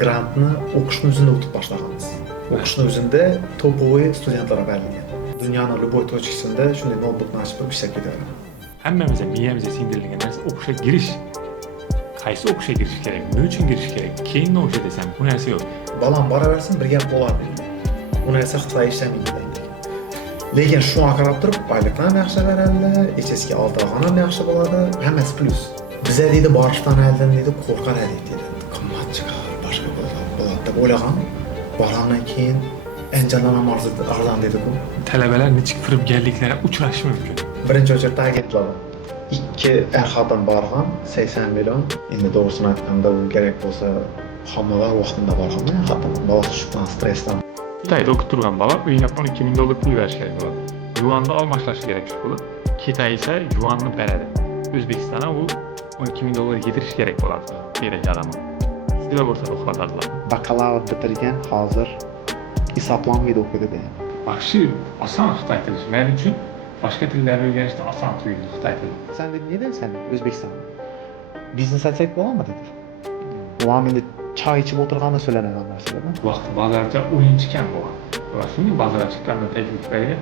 grantni o'qishni o'zida o'tib boshlaganmiz. O'qishni o'zida topovoy studentlarga berilgan. Dunyoning любой точкасында shunday notebookni ochib turib ishlab ketaveradi. Hammamizga miyamizga singdirilgan narsa o'qishga girish. Qaysi o'qishga girish kerak? Nima uchun girish kerak? Keyin nima o'sha desam, bu narsa yo'q. Balam boraversin, bir gap bo'ladi. U narsa Xitoy ishlamaydi deydi. Lekin shunga qarab turib, oyliklar yaxshi beradi, HSK oltig'on ham yaxshi bo'ladi, hammasi plus. Biza deydi borishdan oldin deydi qo'rqar edik deydi. Qimmat chiqar, boshqa bo'ladi deb o'ylagan. Borgandan keyin anchadan ham arzon dedi-ku. Talabalar nechik firibgarliklarga uchrashi mumkin. Birinchi o'chirda agentlar 2 erxatdan borgan 80 million. Endi to'g'risini aytganda u kerak bo'lsa hammalar vaqtida borgan. Hatto boshqa stressdan. Xitoyda o'qib turgan bola uyiga $12,000 pul berish kerak bo'ladi. Yuanda almashlash kerak shu pulni. Xitoy esa yuanni beradi. O'zbekistonga u $12,000 yetirish kerak bo'ladi. Kerak odamga. Sizlar o'rtada o'qitadilar. Bakalavr bitirgan hozir hisoblanmaydi o'qiydi. Yaxshi, oson Xitoy tili. Men uchun boshqa tillarni o'rganishda oson tuyuldi Xitoy tili. Sen dedi neden sen O'zbekistonda? Biznes atsak bo'ladimi dedi. Ular endi choy ichib o'tirganda söylenadigan narsalar. Vaqt bozorda o'yinchi kam bo'lgan. Va shunday bozorga chiqqanda takliflarga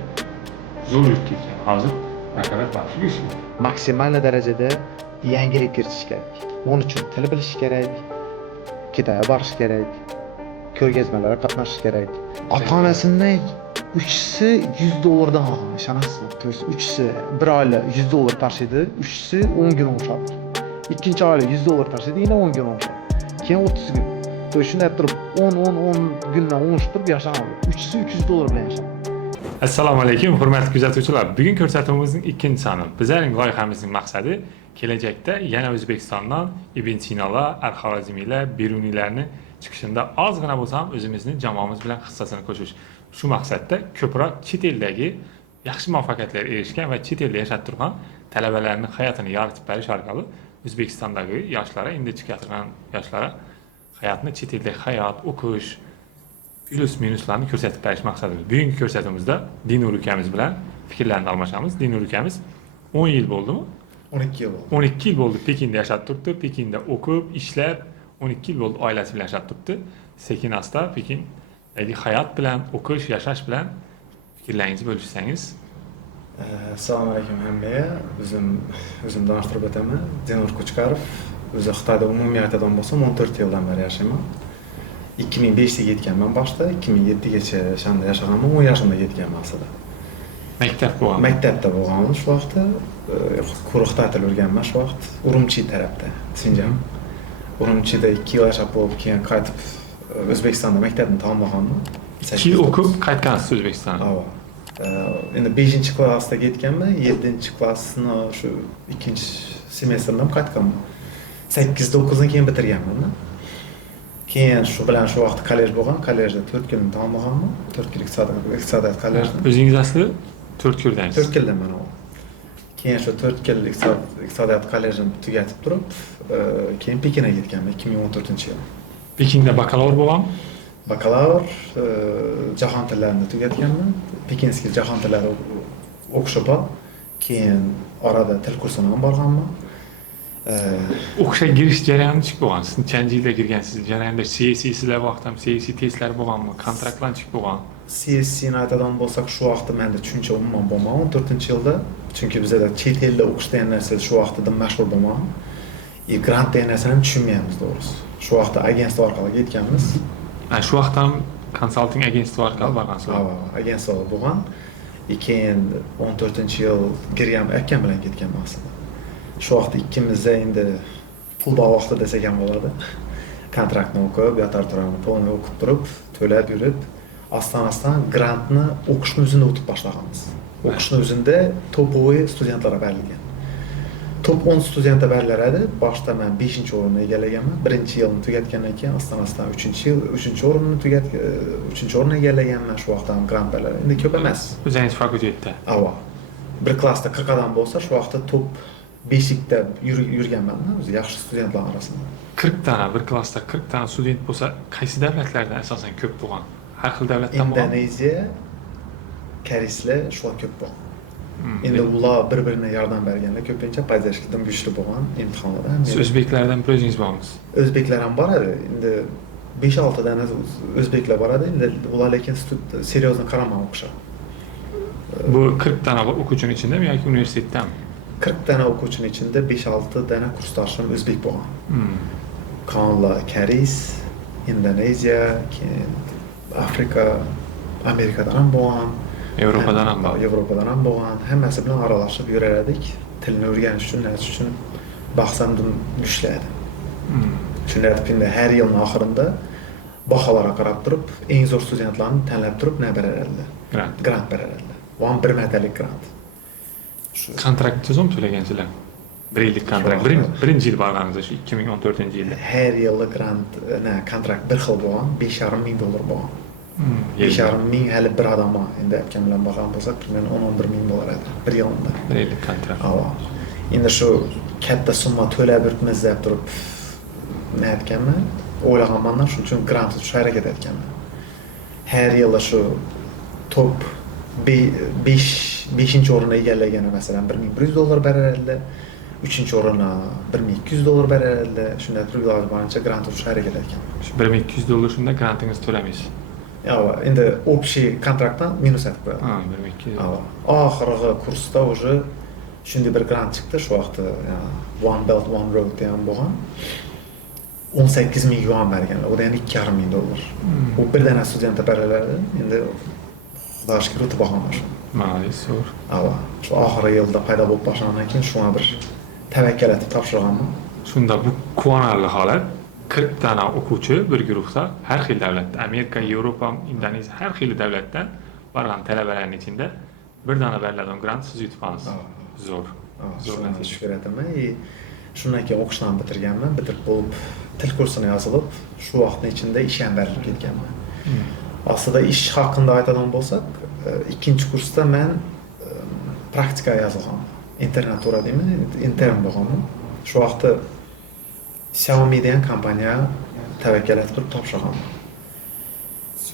zo'r yurib ketgan. Hozir raqobat baxshi ish. Maksimal darajada yangilik kiritish kerak. Buning uchun til bilish kerak, Xitoyga borish kerak, ko'rgazmalarga qatnashish kerak. Ota-onasining uchisi $100 dan olgan, ishonasizmi? То есть uchisi bir oylik $100 tashiydi, uchisi 10 kun o'shadi. Ikkinchi oylik $100 tashiydi, yana 10 kun o'shadi. Keyin 30 kun. То есть shunday turib 10 kundan o'shtirib yashagan. Uchisi $300 bilan yashagan. Assalomu alaykum, hurmatli kuzatuvchilar. Bugun ko'rsatuvimizning ikkinchi soni. Bizning loyihemizning maqsadi kelajakda yana O'zbekistondan Ibn Sinolar, Al-Xorazmiylar, Beruniylarni chiqishida ozgina bo'lsa ham o'zimizning jamoamiz bilan hissasini qo'shish. Shu maqsadda ko'proq chet eldagi yaxshi muvaffaqiyatlarga erishgan va chet elda yashab turgan talabalarning hayotini yoritib berish orqali O'zbekistondagi yoshlar, endi chiqayotgan yoshlar hayotni, chet eldagi hayot, o'qish, plus minuslarni ko'rsatib berish maqsadida. Bugungi ko'rsatuvimizda Dinur ukamiz bilan fikrlarni almashamiz. Dinur ukamiz 10 yil bo'ldimi? 12 yil bo'ldi. 12 yil bo'ldi Pekinda yashab turibdi. Pekinda o'qib, ishlab, 12 yil bo'ldi oilasi bilan yashab turibdi. Sekin-asta Pekindagi hayot bilan, o'qish, yashash bilan fikrlaringizni bo'lishsangiz. Assalomu alaykum hammaga. O'zim tanishtirib o'taman. Dinur Qo'chqarov. O'zi Xitoyda umumiyatidan bo'lsam 14 yildan beri yashayman. 2005 da yetganman boshda, 2007 gacha shunda yashaganman, 10 yoshimda yetganman aslida. Maktabda bo'lganman shu vaqtda, quruq ta'til o'rganman shu vaqt, Urumchi tarafda, Sinjan. Urumchida 2 yil yashab bo'lib, keyin qaytib O'zbekistonda maktabni tamomlaganman. 2 yil o'qib qaytgansiz O'zbekistonga. Ha. Endi 5-klassda ketganman, 7-klassni shu 2-semestrdan qaytganman. 8-9ni keyin bitirganman. Keyin shu bilan shu vaqt kollej bo'lgan, kollejda 4 yilni tamomlaganman. 4 yil iqtisodiyot kollejida. O'zingiz asli 4 yildansiz. 4 yildan mana u. Keyin shu 4 yil iqtisodiyot kollejini tugatib turib, keyin Pekinga ketganman 2014-yil. Pekinda bakalavr bo'lgan? Bakalavr jahon tillarini tugatganman. Pekinskiy jahon tillari o'qishi bor. Keyin orada til kursini ham borganman. O'qishga girish jarayoni chiqib bo'lgan. Siz nechanchi yilda kirgansiz? Jarayonda CSC'lar vaqt ham CSC testlar bo'lganmi? Kontraktlar chiqib bo'lgan. CSC'ni aytadigan bo'lsak, shu vaqtda menda tushuncha umuman bo'lmagan 14-yilda. Chunki bizda chet elda o'qish degan narsa shu vaqtda mashhur bo'lmagan. Grant degan narsani ham tushunmaymiz to'g'risi. Shu vaqtda agentство orqali ketganmiz. Shu vaqtda ham consulting agentство orqali borgansiz. Ha, agentство bo'lgan. Keyin 14-yil girgan akam bilan ketganman aslida. Shu vaqtda ikkimizda endi pul bor vaqtda desak ham bo'ladi. Kontraktni o'qib, yotar turamiz, pulni o'qib turib, to'lab yurib, astan grantni o'qishni o'zida o'tib boshlaganmiz. O'qishni o'zida topovoy studentlarga berilgan. Top 10 studentga beriladi. Boshda men 5-o'rinni egallaganman. 1-yilni tugatgandan keyin astan 3-o'rinni tugatgan, 3-o'rinni egallaganman. Shu vaqtda ham grant beriladi. Endi ko'p emas. O'zingiz fakultetda. Ava. Bir klassda 40 odam bo'lsa, shu vaqtda top 5likda yurganman, o'zi yaxshi studentlar orasida. 40 dana, bir klassda 40 dana student bo'lsa, qaysi davlatlardan asosan ko'p bo'lgan? Har xil davlatdan bo'lgan. Indoneziya, koreyslar shu ko'p bo'lgan. Endi ular bir-biriga yordam berganda ko'pincha podдержкаdan kuchli bo'lgan imtihonlarda. Siz o'zbeklardan bir o'zingiz bormisiz? O'zbeklar ham bor edi. Endi 5-6 dana o'zbeklar boradi. Endi ular lekin seriozno qaramay o'qishadi. Bu 40 dana o'quvchining ichindami yoki universitetdami? 40 dana o'quvchining ichida 5-6 dana kursdoshim o'zbek bo'lgan. Qonlar koreys, Indoneziya, keyin Afrika, Amerikadan ham bo'lgan, Yevropadan ham bor. Yevropadan ham bo'lgan. Hammasi bilan aralashib yuraverdik. Tilni o'rganish uchun, nasiz uchun bahsamdim güchladi. Shunday endi har yilning oxirida baholarga qarab turib, eng zo'r studentlarni tanlab turib, nima beradilar? Grant beradilar. Bu ham bir martalik grant. Kontrakt tuzum to'lagansizlar. 1 yillik kontrakt. Birinchi yil borganingizda shu 2014-yilda. Har yili grant, kontrakt bir xil bo'lgan, $5,500 bo'lgan. 5,500 hali bir odamga endi aytgan bilan baholan bo'lsak, men 11,000 bo'lar edi bir yilda. 1 yillik kontrakt. Endi shu katta summa to'lab yuribmiz deb turib nima aytganman? O'ylaganman, shuning uchun grant uchun harakat etganman. Har yili shu top 5-chi o'rinni egallagani masalan $1,100 beradilar, 3-chi o'rinni $1,200 beradilar. Shunday turib iloji boricha grant uchun harakat etganman. Shu $1,200 shunda grantingiz to'lamaysiz. Endi общий kontraktdan minus etib qo'yadi. 1,200. Oxirgi kursda уже shunday bir grant chiqdi, shu vaqtda One Belt One Road degan bo'lgan. 18,000 yuan berganlar. O da yani $2,500. Bu bir dana studentga beriladi. Endi xudo shukr o'tib olganlar. Ma'lum, zo'r. Shu oxirgi yilda paydo bo'lib boshlagandan keyin shunga bir tavakkal etib topshirganman. Shunda bu quvonarli holat. 40 dana o'quvchi bir guruhda har xil davlatdan, Amerika, Yevropa, Indoneziya har xil davlatdan borgan talabalarning ichida bir dana beriladigan grant siz yutib olasiz. Zo'r. Zo'r natija. Shukr etaman. Shundan keyin o'qishni bitirganman. Bitirib bo'lib til kursini yozilib, shu vaqtning ichida ish ham berilib ketganman. Aslida ish haqida aytadigan bo'lsak, ikkinchi kursda men praktika yozganman. Internatura deyman, intern bo'lganman. Shu vaqtda Xiaomi degan kompaniya tavakkal etib turib topshirganman.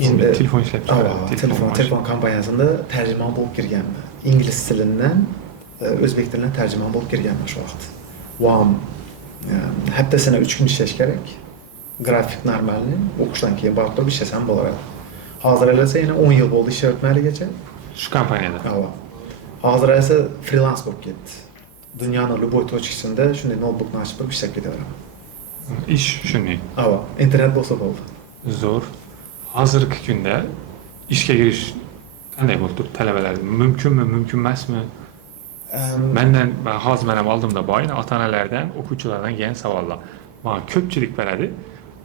Endi telefon ishlab chiqaradi. Telefon kompaniyasida tarjimon bo'lib kirganman. Ingliz tilidan o'zbek tilidan tarjimon bo'lib kirganman shu vaqt. Haftasini 3 kun ishlash kerak. Grafik normalni o'qishdan keyin borib turib ishlasam bo'ladi. Hozir esa yana 10 yil bo'ldi ish o'tmaligacha Shu kompaniyada. Hozir esa freelance bo'lib ketdi. Dunyoning любой точкасында shunday notebookni ochib turib ishlab ketaveraman. Ish shunday. Internet bo'lsa bo'ldi. Zo'r. Hozirgi kunda ishga kirish qanday bo'lib turibdi talabalar? Mumkinmi, mumkin emasmi? Mendan hozir men ham oldimda bor, ota-onalardan, o'quvchilardan kelgan savollar. Menga ko'pchilik beradi.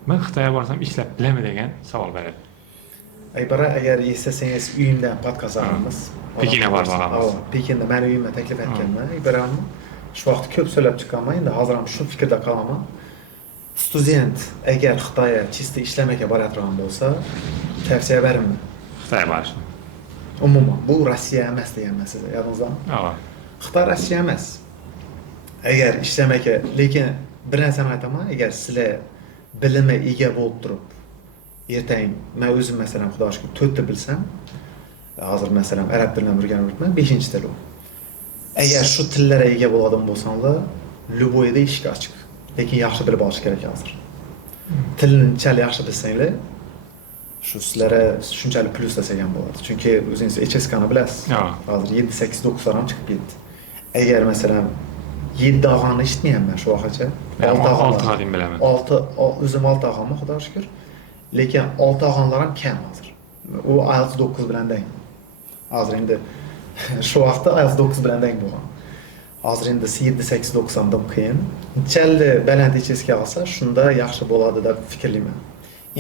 Men Xitoyga borsam ishlab bilaman degan savol beradi. Agar eslasangiz uyimdan podkast olamiz. Pekinga borib olamiz. Pekinda meni uyimga taklif etganman. Ibaramni shu vaqt ko'p so'lab chiqqanman. Endi hozir ham shu fikrda qolaman. Student agar Xitoyga chista ishlamaka boradigan bo'lsa, tavsiya beraman. Xitoyga borishni. Umuman bu Rossiya emas deganman sizga, yodingizda? Xitoy Rossiya emas. Agar ishlamaka, lekin bir narsani aytaman, agar sizlar bilimi ega bo'lib turib, ertaga men o'zim masalan xudo shukr 4 til bilsam, hozir masalan arab tilini o'rganib yuribman, 5-til u. Agar shu tillarga ega bo'ladigan bo'lsanglar, любойda ishga ochiq. Lekin yaxshi bilib olish kerak hozir. Tilni qanchalik yaxshi bilsanglar, shu sizlarga shunchalik plyus desak ham bo'ladi. Chunki o'zingiz HSK-ni bilasiz. Hozir 7, 8, 9 ham chiqib ketdi. Agar masalan 7 og'ani eshitmayapman shu vaqtgacha. 6 og'ani bilaman. 6 o'zim 6 og'amman, xudo shukr. Lekin 6 og'anlar ham kam hozir. U IELTS 9 bilan deng. Hozir endi shu vaqtda IELTS 9 bilan deng bo'lgan. Hozir endi 7, 8, 9 dan qiyin. Challi baland HSK olsa, shunda yaxshi bo'ladi deb fikrlayman.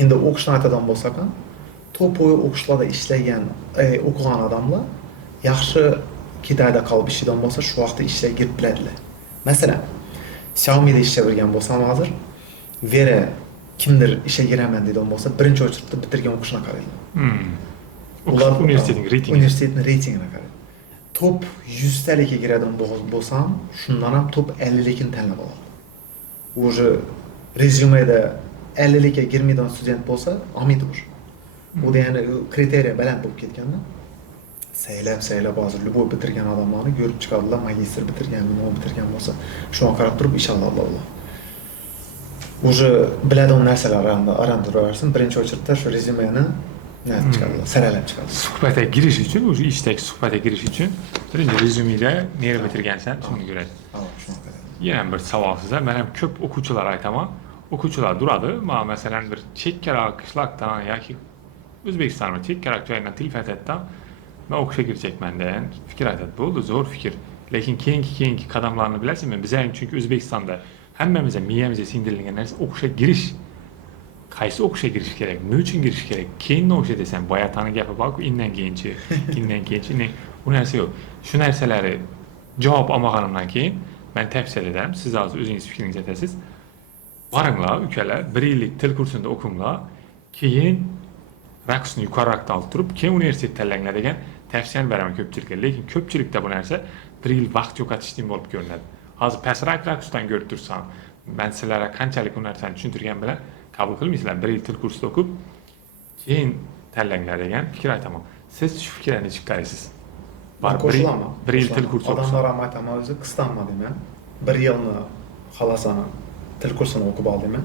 Endi o'qishni aytadigan bo'lsak ham, to'poy o'qishlarda ishlagan, o'qigan odamlar yaxshi Xitoyda qolib ishlaydigan bo'lsa, shu vaqtda ishga kirib biladilar. Masalan, Xiaomi'da ishlab yurgan bo'lsam hozir, Vera kimdir ishga giraman deydigan bo'lsa, birinchi o'chirda bitirgan o'qishini qaraydi. Ular universitetning reytingini qaraydi. Top 100 talikka kiradigan bo'lsam, shundan ham top 50 likni tanlab oladi. Уже rezyumeda 50 likka girmaydigan student bo'lsa, olmaydi уже. Bu da yani kriteriya baland bo'lib ketganda. Saylab hozir любой bitirgan odamlarni ko'rib chiqadilar, magistr bitirgan, nima bitirgan bo'lsa, shunga qarab turib ish oladi. Уже biladigan narsalarni arandiraversin. Birinchi o'chirda shu rezumeni chiqadi, saralab chiqadi. Suhbatga girish uchun, o'sha ishdagi suhbatga girish uchun birinchi rezyumeda nega bitirgansan, shuni ko'radi. Shunaqa. Yana bir savol sizlar. Men ham ko'p o'quvchilar aytaman. O'quvchilar turadi. Men masalan bir chekkaroq qishloqdan yoki O'zbekistonda chekkaroq joydan Tilfatdan men o'qishga kirishman degan fikr aytadi. Bo'ldi, zo'r fikr. Lekin keyingi qadamlarni bilasizmi? Biz ham chunki O'zbekistonda hammamizga miyamizga sindirilgan narsa o'qishga girish. Qaysi o'qishga girish kerak? Nima uchun girish kerak? Keyin o'qisha desam, boyatani gapi borku, indan keyinchi, u narsa yo'q. Shu narsalarni javob olmaganimdan keyin men tavsiya ederim. Siz hozir o'zingiz fikringizni aytasiz. Boringlar, ukalar, 1 yillik til kursida o'qinglar, keyin raqsni yuqoriroqda olib turib, keyin universitet tanlanglar degan tavsiyani beraman ko'pchilikka. Lekin ko'pchilikda bu narsa 1 yil vaqt yo'qotishdan bo'lib ko'rinadi. Hozir pastroq raqsdan ko'rib tursam, men sizlarga qanchalik bu narsani tushuntirgan bilan qabul qilmaysizlar. 1 yil til kursida o'qib, keyin tanlanglar degan fikr aytaman. Siz shu fikrni nechib qaraysiz? Qo'shilaman. 1 yil til kursi o'qish. Odamlar ham aytaman, o'zi qisqanma deyman. 1 yilni xohlasam til kursini o'qib ol deyman.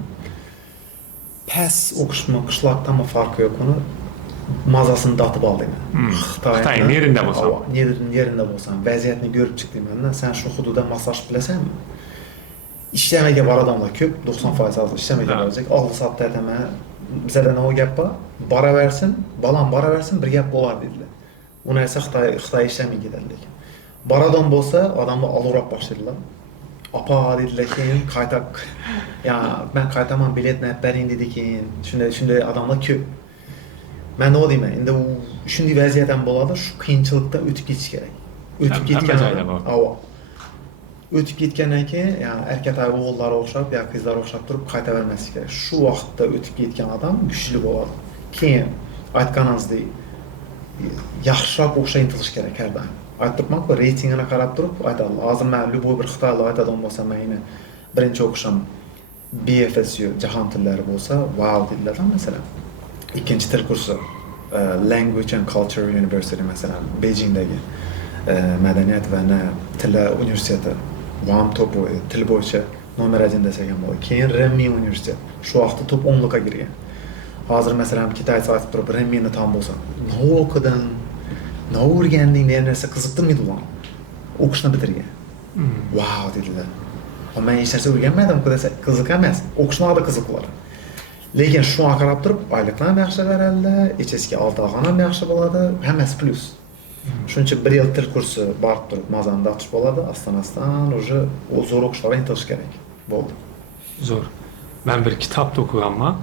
Pas o'qishmi, qishloqdanmi farqi yo'q, uni mazasini tatib ol deyman. Xitoyning yerida bo'lsam, yerida bo'lsam, vaziyatni ko'rib chiq deyman. Sen shu hududda massaj bilasanmi? İşləməyə var adamlar köp, 90% azı işləməyə olacaq. 6 saatda aytaman, bizdə nə o gəp var? Bara versin, balam bara versin, bir gəp olar dedilər. O nəsə Xitay işləməyə gedərlər. Baradan bolsa, adamlar alıraq başlayırlar. Apa dedilər ki, qaytaq, yəni mən qaytaman bilet nə bərin dedi ki, şunda adamlar köp. Mən o deyim, indi şundi vəziyyətən boladı, şu qiyinçılıqdan ötüb keçiş gərək. Ötüb ketgandan keyin, yəni erkəklər oğullara oxşab, ya qızlara oxşab durub qayta verməsi kerak. Şu vaxtda ötüb ketgan adam güclü bo'ladi. Keyin aytganingizdek, yaxshiroq o'qishga intilish kerak har doim. Aytibman, reytingini qarab turib, aytadi. Hozir men любой bir xitoylik aytadigan bo'lsa, men yana birinchi o'qishim BFSU jahon tillari bo'lsa, wow dedilar masalan. Ikkinchi til kursi Language and Culture University masalan, Beijingdagi madaniyat va tillar universiteti. Vam to'pi til bo'yicha nomer 1 desak ham bo'ladi. Keyin Renmin universitet. Shu vaqtda top 10 ga kirgan. Hozir masalan Xitoycha aytib turib Renminni tam bo'lsa, "Nima o'qiding? Nima o'rganding?" degan narsa qiziqtirmaydi ular. O'qishni bitirgan. Wow dedilar. Men hech narsa o'rganmadim, qiziq emas. O'qishlarda qiziq bo'ladi. Lekin shunga qarab turib, oyliklar yaxshi beradi, HSK 6 olgan ham yaxshi bo'ladi, hammasi plus. Shuning uchun 1 yil til kursi borib turib, mazani tatish bo'ladi, astan уже zo'r o'qishlarga intilish kerak. Bo'ldi. Zo'r. Men bir kitobda o'qiganman.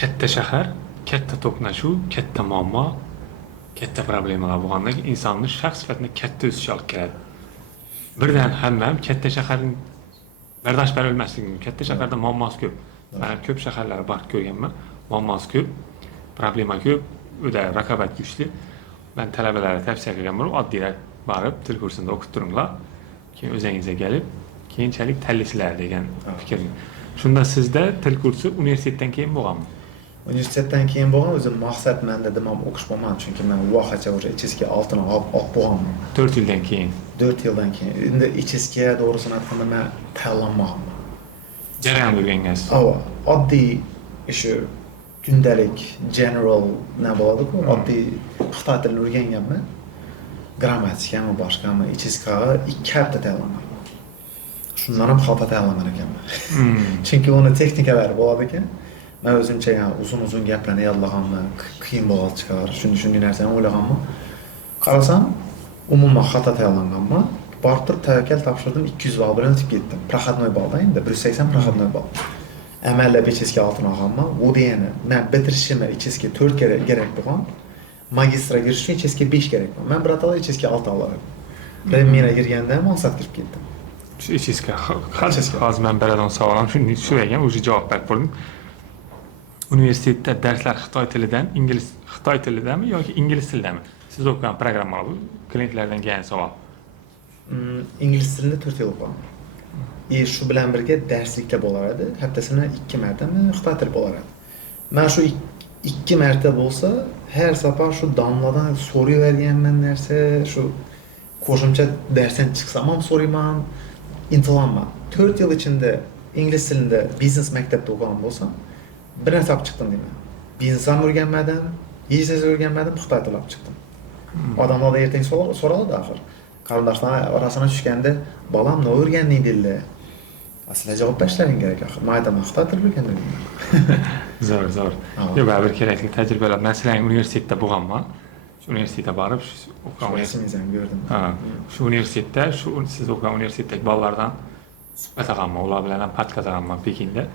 Katta shahar, katta to'qnashuv, katta muammo, katta problemalar bo'lganda insonning shaxs sifatida katta o'sish olib keladi. Birdan hammam katta shaharning bardosh bera olmasligi mumkin. Katta shaharda muammosi ko'p. Men ko'p shaharlarga borib ko'rganman. Muammosi ko'p, problema ko'p, o'da raqobat kuchli. Ben talabalarga tavsiya qilgan bo'laman, oddiyroq borib til kursida o'qib turinglar. Keyin o'zingizga kelib, keyinchalik tanlaysizlar degan fikr. Shunda sizda til kursi universitetdan keyin bo'lganmi? Universitetdan keyin bo'lgan, o'zim maqsad menda demam o'qish bo'lmadi, chunki men vaqacha o'sha HSK 6 ni olib bo'lganman. 4 yildan keyin. 4 yildan keyin. Endi HSK to'g'risini aytganda men tayyorlanmaganman. Jarayon o'rgangansiz. Oddiy shu gündəlik, general nə bo'ladi-ku, oddiy Xitoy tilini o'rganganman. Grammatikami, boshqami, HSK-ga 2 hafta tayyorlanganman. Shundan ham xato tayyorlagan ekanman. Chunki uni texnikalari bo'ladi ekan. Men o'zimcha uzun gaplarni yodlaganman, qiyin bo'lib chiqar. Shunday narsani o'ylaganman. Qarasam, umuman xato tayyorlanganman. Borib turib tavakkal topshirdim, 200 ball bilan o'tib ketdim. Proxodnoy ballda endi 180 proxodnoy ball. Əməllə HSK 6 alğanma, o deyəni, mən bitirişimə HSK 4 gərək bo'lgan, magistra giriş üçün HSK 5 gərək bo'lgan. Mən bir atala HSK 6 alarım. Renminə girgəndə mansat kirib getdim. HSK, hozir men beradan savolim shu ekan, o'sha javob berib bo'ldim. Universitetda darslar Xitoy tilidami yoki ingliz tilidami? Siz o'qigan programmalar bu klientlardan kelgan savol. İngliz tilida 4 yil o'qidim. Shu bilan birga darsliklar bo'lar edi. Haftasini 2 martami Xitoy tili bo'lar edi. Men shu 2 marta bo'lsa, har safar shu domladan so'rayverganman narsa, shu qo'shimcha darsdan chiqsam ham so'rayman, intilaman. 4 yil ichida ingliz tilində biznes məktəbdə oxuyan bolsam, bir нәрсе alıb çıxdım deyim. Biznes ham öyrənmədim, heç nəsə öyrənmədim, Xitay dili alıb çıxdım. Adamlar da ertəng soralı da axır. Qardaşlar arasına düşkəndə balam nə öyrəndin dildə? Aslında cavab bəşlərin gərək axır. Madəm Xitay dili öyrəndim. Zor. Yox, bir kerakli təcrübələr. Məsələn, universitetdə boğanma. Şu universitetə barıb Şurasını gördüm. Şu universitetdə, siz oxuyan universitetdəki ballardan söhbət ağanma, ola bilən podcast ağanma Pekində.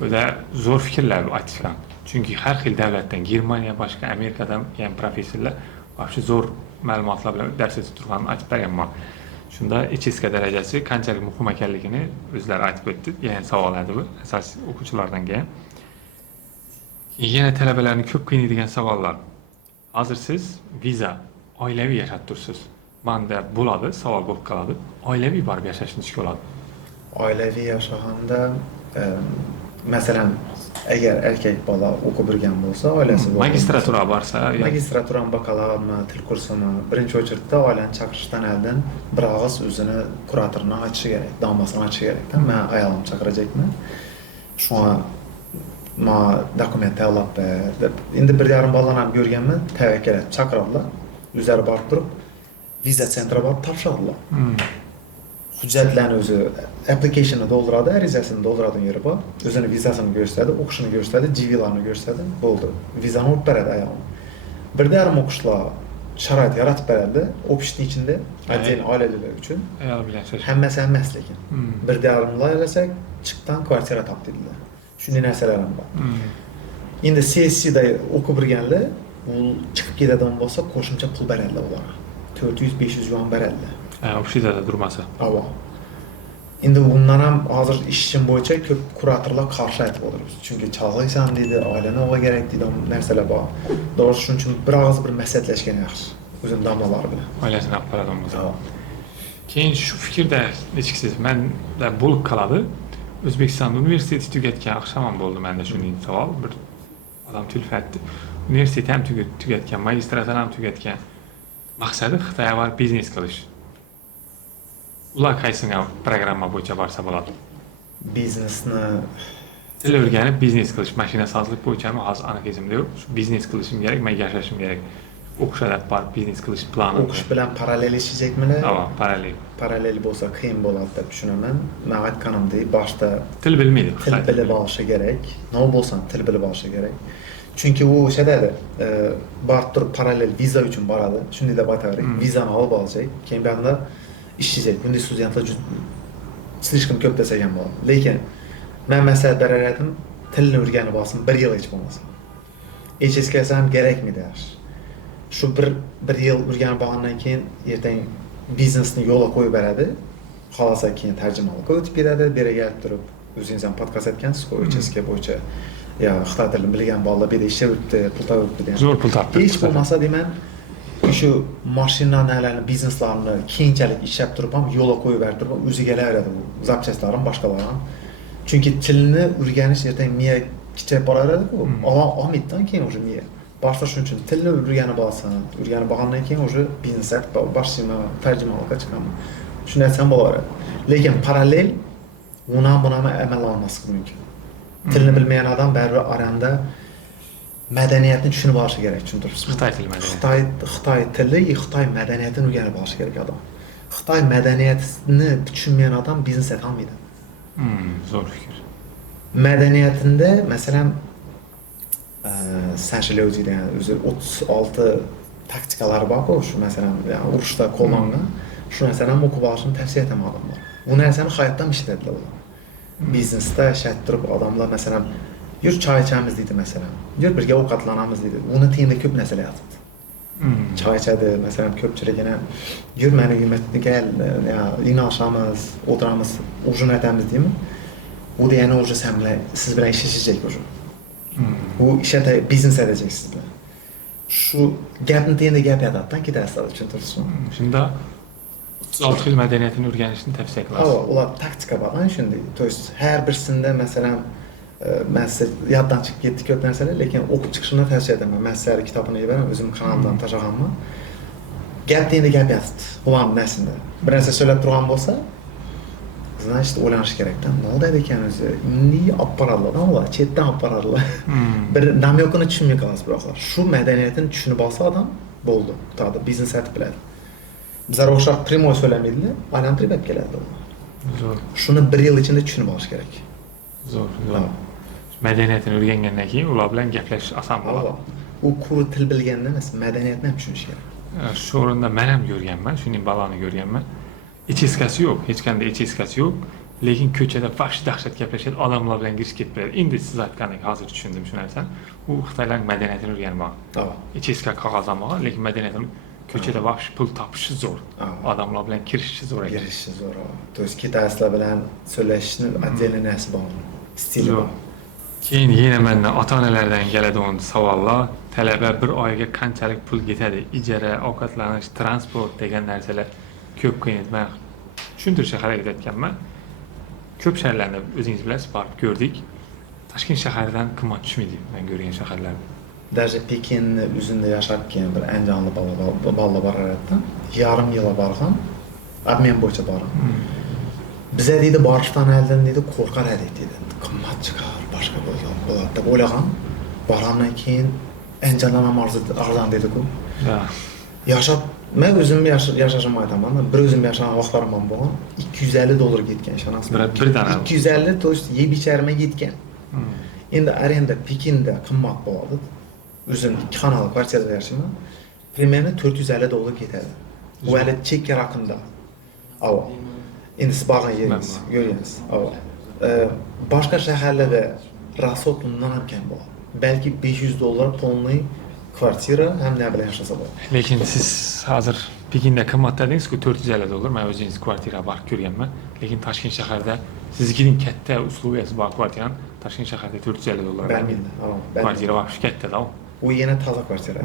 Öyle zor fikirlər açıqan. Çünki hər xil dövlətdən, Germaniya, başqa Amerikadan gələn professorlar vəbşi zor məlumatlar bilan dərs tuturğan açıb bəyənmə. Şunda HSK dərəcəsi qançalik mühüm ikənligini özləri aytıb ötdü. Yəni suallardı bu, əsas oxuculardan gələn. Yenə tələbələrin çox qiyinləyən suallar. Hazır siz viza, ailəvi yaşatdırsınız. Məndə buladı, saval olub qaladı. Ailəvi barıb yaşayışınız ki oladı. Ailəvi yaşayanda məsələn, əgər erkək bala oxu bilgən bolsa, ailəsi magistratura varsa, magistraturan, bakalavr, til kursunu birinci очередdə ailənin çağırışdan əldən bir ağız özünü kuratoruna açışı gərək, damasına açışı gərək. Mən ayağım çağıracaqmı? Şu an dokument təvlab indi bir yarım balanam görgənmi, təvəkkül et, çağırarlar, üzəri barıb durub, viza sentra barıb tapşırarlar. Hüccətlərin özü, application'ı dolduradı, ərizəsini dolduradın yeri var, özünü vizasını göstərdi, oxuşunu göstərdi, CV-larını göstərdi, oldu. Vizanı olub bərədi ayağını. Bir də yarım oxuşla şərait yaratıb bərədi, oxuşun içində, əcəyin ailələr üçün, həmməsən məsləkin. Bir də yarımla eləsək, çıxdan kvartira tap dedilər. Şimdi nəsələrim var. İndi CSC-də oxu bilgənlər, çıxıb gedədən olsa, qoşumca pul bərədlə olaraq. 400-500 yuan bərədlə. Oxuşida da durması. Ava. İndi bunlara hazır iş için boyunca köp kuratorlar qarşı aytıb oluruz. Çünki çalğıysan dedi, ailənə oğa gərək dedi, nərsələ bax. Doğrusu şunun üçün bir ağız bir məsləhətləşkən yaxşı. Özün damlaları bilə. Ailəsini aparadımız. Keyin şu fikirdə neçiksiz, mən də bulub qaladı. Özbekistan Universiteti tüketken akşamam oldu məndə şunu sual. Bir adam tülfətdi. Universiteti həm tüketken, magistratını həm tüketken. Maqsadı Xitaya var biznes qilish. Ular qaysını proqramma boyunca varsa bo'ladi? Biznesni til o'rganib biznes qilish, mashinasozlik bo'yicha hozir anarxizmda yo'q. Biznes qilishim kerak, men yashashim kerak. O'qish adab bor, biznes qilish plani. O'qish bilan parallelleşecekmilar? Ha, parallel. Parallel bo'lsa qiyin bo'ladi deb tushunaman. Men aytganimdek, boshda til bilmaydi. Til bilib olishi kerak. Nima bo'lsa til bilib olishi kerak. Chunki u o'shadadi, borib turib parallel viza uchun boradi. Shunday deb aytavering, vizani olib olacak. Keyin bu yerda ishlayacak. Bunday studentlar slishkim ko'p desam ham bo'ladi. Lekin men maslahat berardim, tilni o'rganib olsin, 1 yil hech bo'lmasa. HSK'si ham kerakmidi? Şu bir yıl o'rganib olgandan keyin ertang biznesni yo'lga qo'yib beradi. Xolasa keyin tarjimonlikka o'tib ketadi, beri kelib turib, o'zingiz ham podkast aytgansiz, HSK bo'yicha ya Xitoy tilini bilgan bolalar bu yerda ishlab o'tdi, pul topibdi degan. Zo'r pul topdi. Hech bo'lmasa deyman, shu mashinalarini, bizneslarni keyinchalik ishlab turib ham yo'lga qo'yib berib, o'zi kelaveradi bu zapchastlarim, boshqalar. Chunki tilni o'rganish ertang miya kichayib boraveradi-ku. Olmaydidan keyin o'sha miya. Başta şunun için tilni o'rganib olsan, o'rganib olgandan keyin o'sha biznes boshlayman, tarjimonlikka chiqaman. Shuni aytsam bo'laveradi. Lekin parallel buni amal olmaslik mumkin. Tilni bilmagan odam baribir oranda madaniyatni tushunib olishi kerak, tushuntiribsiz? Xitoy tili madaniyati. Xitoy tili, Xitoy madaniyatini o'rganib olishi kerak odam. Xitoy madaniyatini tushunmagan odam biznes eta olmaydi. Zo'r fikr. Madaniyatında masalan Sanshilov degan o'zi 36 taktikalar bor-ku, shu masalan, urushda qo'llangan. Shu narsani o'qib olishni tavsiya etaman odamlar. Bu narsani hayotda ishlatadilar ular. Biznesda ishlab turib odamlar masalan, yur choy ichamiz deydi masalan. Yur birga ovqatlanamiz deydi. Uni tiyinda ko'p narsalar yotibdi. Choy ichadi, masalan, ko'pchiligini yur meni uyimga kel, yig'ilamiz, o'tiramiz, ujin aytamiz deymi? Bu degani o'sha siz bilan ishlashajak o'sha. Bu ishda biznes edeceksiniz. Şu gapni tiyinda gap yotadidan ketasizlar, tushuntirsizmi? Shunda 36 xil madaniyatini o'rganishni tavsiya qilasiz. Ular taktika bor, shunday. To есть har birisida masalan men siz yoddan chiqib ketdi ko'p narsalar, lekin o'qib chiqishni tavsiya etaman. Men sizlarga kitobini beraman, o'zim kanaldan tashlaganman. Gap tiyinda gap yotibdi. Ularning narsida. Bir narsa so'rab turgan bo'lsa, Значит, o'ylanish kerakda. Nima deydi ekan o'zi? Indi olib boradilar, ular chetdan olib boradilar. Bir namyokini tushunmay qolasiz biroqlar. Shu madaniyatini tushunib olsa odam bo'ldi. To'g'ri, biznes aytib biladi. Bizlar o'xshab primoy so'lamaydilar, aylantirib olib keladilar. Zo'r. Shuni 1 yil ichida tushunib olish kerak. Zo'r. Madaniyatini o'rgangandan keyin ular bilan gaplashish oson bo'ladi. U quru til bilganda emas, madaniyatni ham tushunish kerak. Shu o'rinda men ham ko'rganman, shuning baloni ko'rganman. Icheskasi yo'q, hech qanday icheskasi yo'q, lekin ko'chada vahshiy dahshat gaplashadi, odamlar bilan girish ketib beradi. Endi siz aytgandek hozir tushundim shu narsani. U Xitoylarning madaniyatini o'rganmoq. Icheska qog'oz olmoq, lekin madaniyatini ko'chada vahshiy pul topishi zo'r. Odamlar bilan kirishishi zo'r ekan. Kirishishi zo'r. То есть kitayslar bilan so'zlashishni отдельный narsa bor. Stili bor. Keyin yana mendan ota-onalardan keladigan savollar, talaba bir oyga qanchalik pul ketadi? Ijara, ovqatlanish, transport degan narsalar ko'p qiynatmay tushuntirishga harakat etganman. Ko'p shaharlarni o'zingiz bilasiz, borib ko'rdik. Toshkent shaharidan qimmat tushmaydi, men ko'rgan shaharlarda. Даже Pekinni o'zida yashab kelgan bir andijonlik bolalar bor ekan. Yarim yil borgan, obmen bo'yicha borgan. Biza deydi borishdan oldin deydi qo'rqar edik deydi. Qimmat chiqar, boshqa bo'ladi deb o'ylagan. Borgandan keyin andijondan ham arzon dedi-ku. Yashab, men o'zim yashashimni aytaman. Bir o'zim yashagan vaqtlarim ham bo'lgan. $250 ketgan, ishonasizmi? Bir dana. 250 то есть yeb icharma ketgan. Endi arenda Pekinda qimmat bo'ladi. O'zim 2 xonali kvartirada yashayman. Примерно $450 ketadi. Bu hali chekka raqamda. Ava. Endi siz borgan yeringiz, ko'rgansiz. Ava. Boshqa shaharlarda rasot undan ham kam bo'ladi. Balki $500 polniy kvartira ham ne bilan yashasa bo'ladi. Lekin siz hozir Pekinda qimmat dedingiz-ku $450. Men o'zingiz kvartira borib ko'rganman. Lekin Toshkent shahrida sizning katta uslubyasi bor kvartirani Toshkent shahrida $450 bermaydi. Kvartira vaqti katta-da. U yana toza kvartira.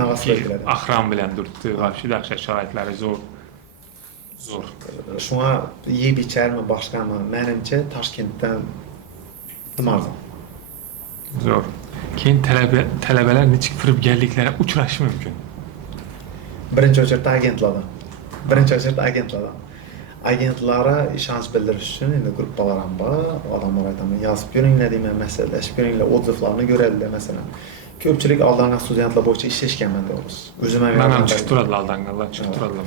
Navasbeklarda. Ahram bilan turibdi, vaqti dahshat sharoitlari zo'r. Zo'r. Shunga yeb icharmi, boshqami, menimcha Toshkentdan arzon. Zo'r. Keyin talabalar nechik firibgarliklarga uchrashi mumkin? Birinchi o'chirda agentlardan. Agentlari ishonch bildirish uchun endi gruppalar ham bor. Odamlar aytadi, yozib ko'ringlar deyman, maslahtlashib ko'ringlar, odzivlarni ko'radilar masalan. Ko'pchilik aldangan studentlar bo'yicha ishlashganman to'g'risi. O'zim ham chiqib turadilar aldanganlar, chiqib turadilar.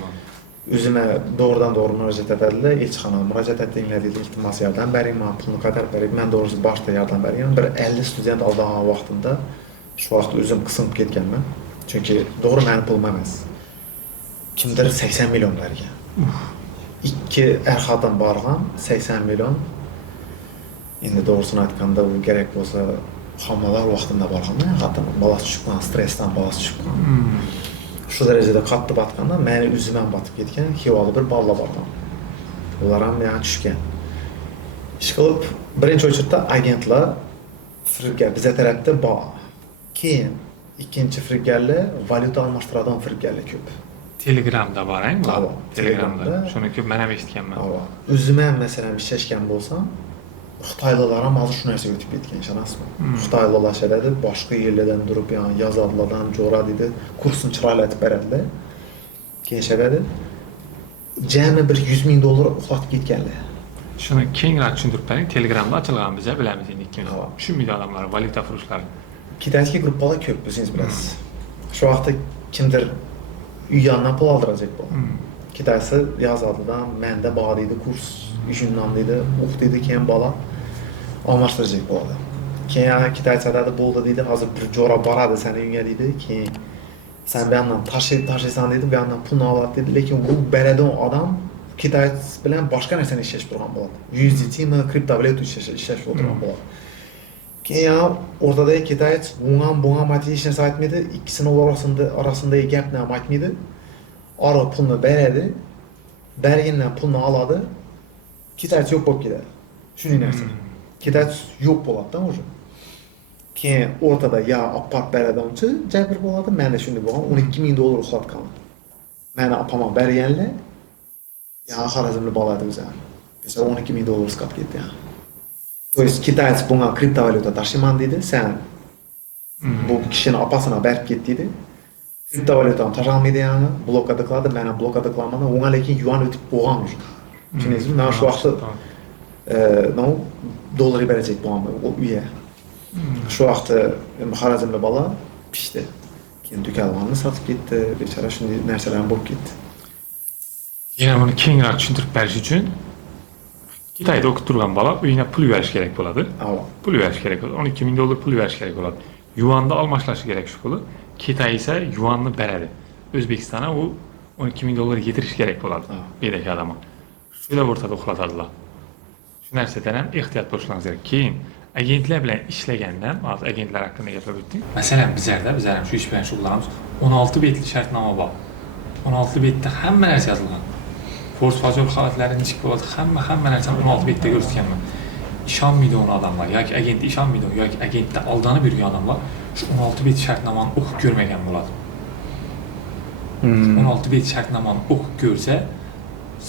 O'zimga to'g'ridan-to'g'ri murojaat etadilar, elchixonaga murojaat etinglar deydi, iltimos yordam bering, men pulni qaytarib beray. Men to'g'risi boshda yordam bergan. Bir 50 student aldangan vaqtimda shu vaqt o'zim qisinib ketganman. Chunki to'g'ri meni pulim emas. Kimdir 80 million bergan. 2 xotin borgan 80 million. Endi to'g'risini aytganda u kerak bo'lsa, homilador vaqtimda borganman, xotin bolasi chiqqan, stressdan bolasi chiqqan. Shu darajada qattiq batganda meni o'zim ham batib ketgan, hiyoli bir bola borgan. Ular ham yana tushgan. Ishqilib, birinchi o'chirda agentlar firibgar biza tarafda bor. Keyin ikkinchi firibgarlar valyuta almashtiradigan firibgarlar ko'p. Telegramda borang, Telegramda. Shuni ko'p men ham eshitganman. O'zim ham masalan ishlashgan bo'lsam, Xitoylar ham hozir shu narsaga o'tib ketgan, ishonasizmi? Xitoylar ashadadi, boshqa yerlardan turib, ya'ni yozadilardan jo'ra deydi, kursni chiroylatib beradilar. Keyin shadadi. Jami bir $100,000 uxlatib ketganlar. Shuni kengroq tushuntirib bering. Telegramda ochilgan biz bilamiz endi ikkimiz. Tushunmaydi odamlar valyuta furushlari. Kitayskiy gruppalar ko'p, o'zingiz bilasiz. Shu vaqtda kimdir uy yonidan pul oldirajak bo'ldi. Kitaysi yozadidan, menda bor deydi, kurs ishundan deydi, o'qitdi keyin bola almashtirajak bo'ldi. Keyin kitaycha dedi, bo'ldi deydi, hozir bir jo'ra boradi seni uyga deydi, keyin sen bu yandan tashiysan deydi, bu yandan pulni oladi deydi, lekin bu beradigan odam kitaych bilan boshqa narsani ishlash turgan bo'ladi. USDT mi, kriptovalyuta ishlash o'tirgan bo'ladi. Keyin o'rtada kitaych bunga hech narsa aytmaydi, ikkisini orasidagi gapni ham aytmaydi. Ora pulni beradi, bergandan pulni oladi, kitaych yo'q bo'lib ketadi. Shuning narsa. Kitaych yo'q bo'ladi-da o'sha. Keyin o'rtada ya opap beradimchi jabr bo'ladi, menda shunday bo'lgan, $12,000 uxlatgan. Meni opama berganlar, ya Xorazmli bo'ladi o'zi. Biz $12,000 qolib ketdi. То есть kitaych bunga kriptovalyuta tashiman dedi, sen bu kishini opasini berib ket dedi. Kriptovalyutani tashlamaydi yani, blokada qiladi, meni blokada qilmadim, unga lekin yuan o'tib bo'lgan o'sha. Tushundingizmi? Men shu vaqtda no dollar berəcək bu an o üye. Şu vaqtda Xorazmli bala pişdi. Keyin dükanlarını satıb getdi, beçara shunday narsalar bo'lib ketdi. Yana buni kengroq tushuntirib berish uchun Xitoyda o'qib turgan bola uyina pul berish kerak bo'ladi. Pul berish kerak bo'ladi. 12 ming dollar pul berish kerak bo'ladi. Yuanda almashlashi kerak shu puli. Xitoy esa yuanni beradi. O'zbekistonga u 12 ming dollar yetirish kerak bo'ladi. Bedaki adama. Shuylar o'rtada uxlatadilar. Shu narsadan ham ehtiyot bo'lishimiz kerak. Keyin agentlar bilan ishlaganda, hozir agentlar haqida gapirib o'tdik. Masalan, bizlar ham shu ish bilan shug'ullanamiz. 16 betli shartnoma bor. 16 betda hamma narsa yozilgan. Force majeure holatlari nechik bo'ladi, hamma narsani 16 betda ko'rsatganman. İşonmaydi ona adamlar yoki agent ishonmaydi yoki agentda aldanib yurgan odamlar shu 16 bet shartnomani o'qib ko'rmagan bo'ladi. 16 bet shartnomani o'qib ko'rsa,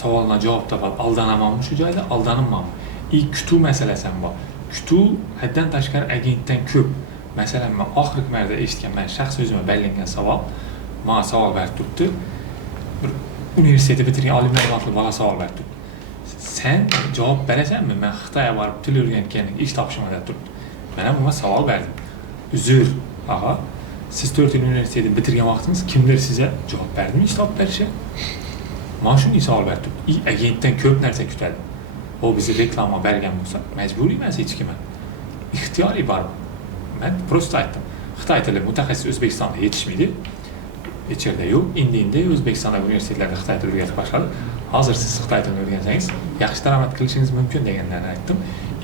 savolga javob topadi. Aldanamanmi shu joyda, aldanibmanmi? Kutuv masalasi ham bor. Kutuv haddan tashqari agentdan ko'p. Masalan, men oxirgi marta eshitgan, men shaxs o'zimga belgilangan savol berib turibdi. Bir universitetni bitirgan olimlar bola savol berib turibdi. Sen javob berasanmi? Men Xitoyga borib til o'rganganlik ish topishman deb turibdi. Men ham bunga savol berdim. Uzr, ag'a, siz 4 yil universitetni bitirgan vaqtingiz kimdir sizga javob berdimi ish topib berishga? Men shunday savol berib turibdi. Agentdan ko'p narsa kutadi. O bizi reklama bergan bo'lsa, majburiy emas hech kim. İxtiyoriy bor. Men prosta aytdim. Xitoy tili mutaxassis O'zbekistonda yetishmaydi. Hech yerda yo'q. Endi O'zbekistonda universitetlarda Xitoy tili o'rgatib boshladi. Hozir siz Xitoy tilini o'rgansangiz, yaxshi daromad qilishingiz mumkin deganlarni aytdim.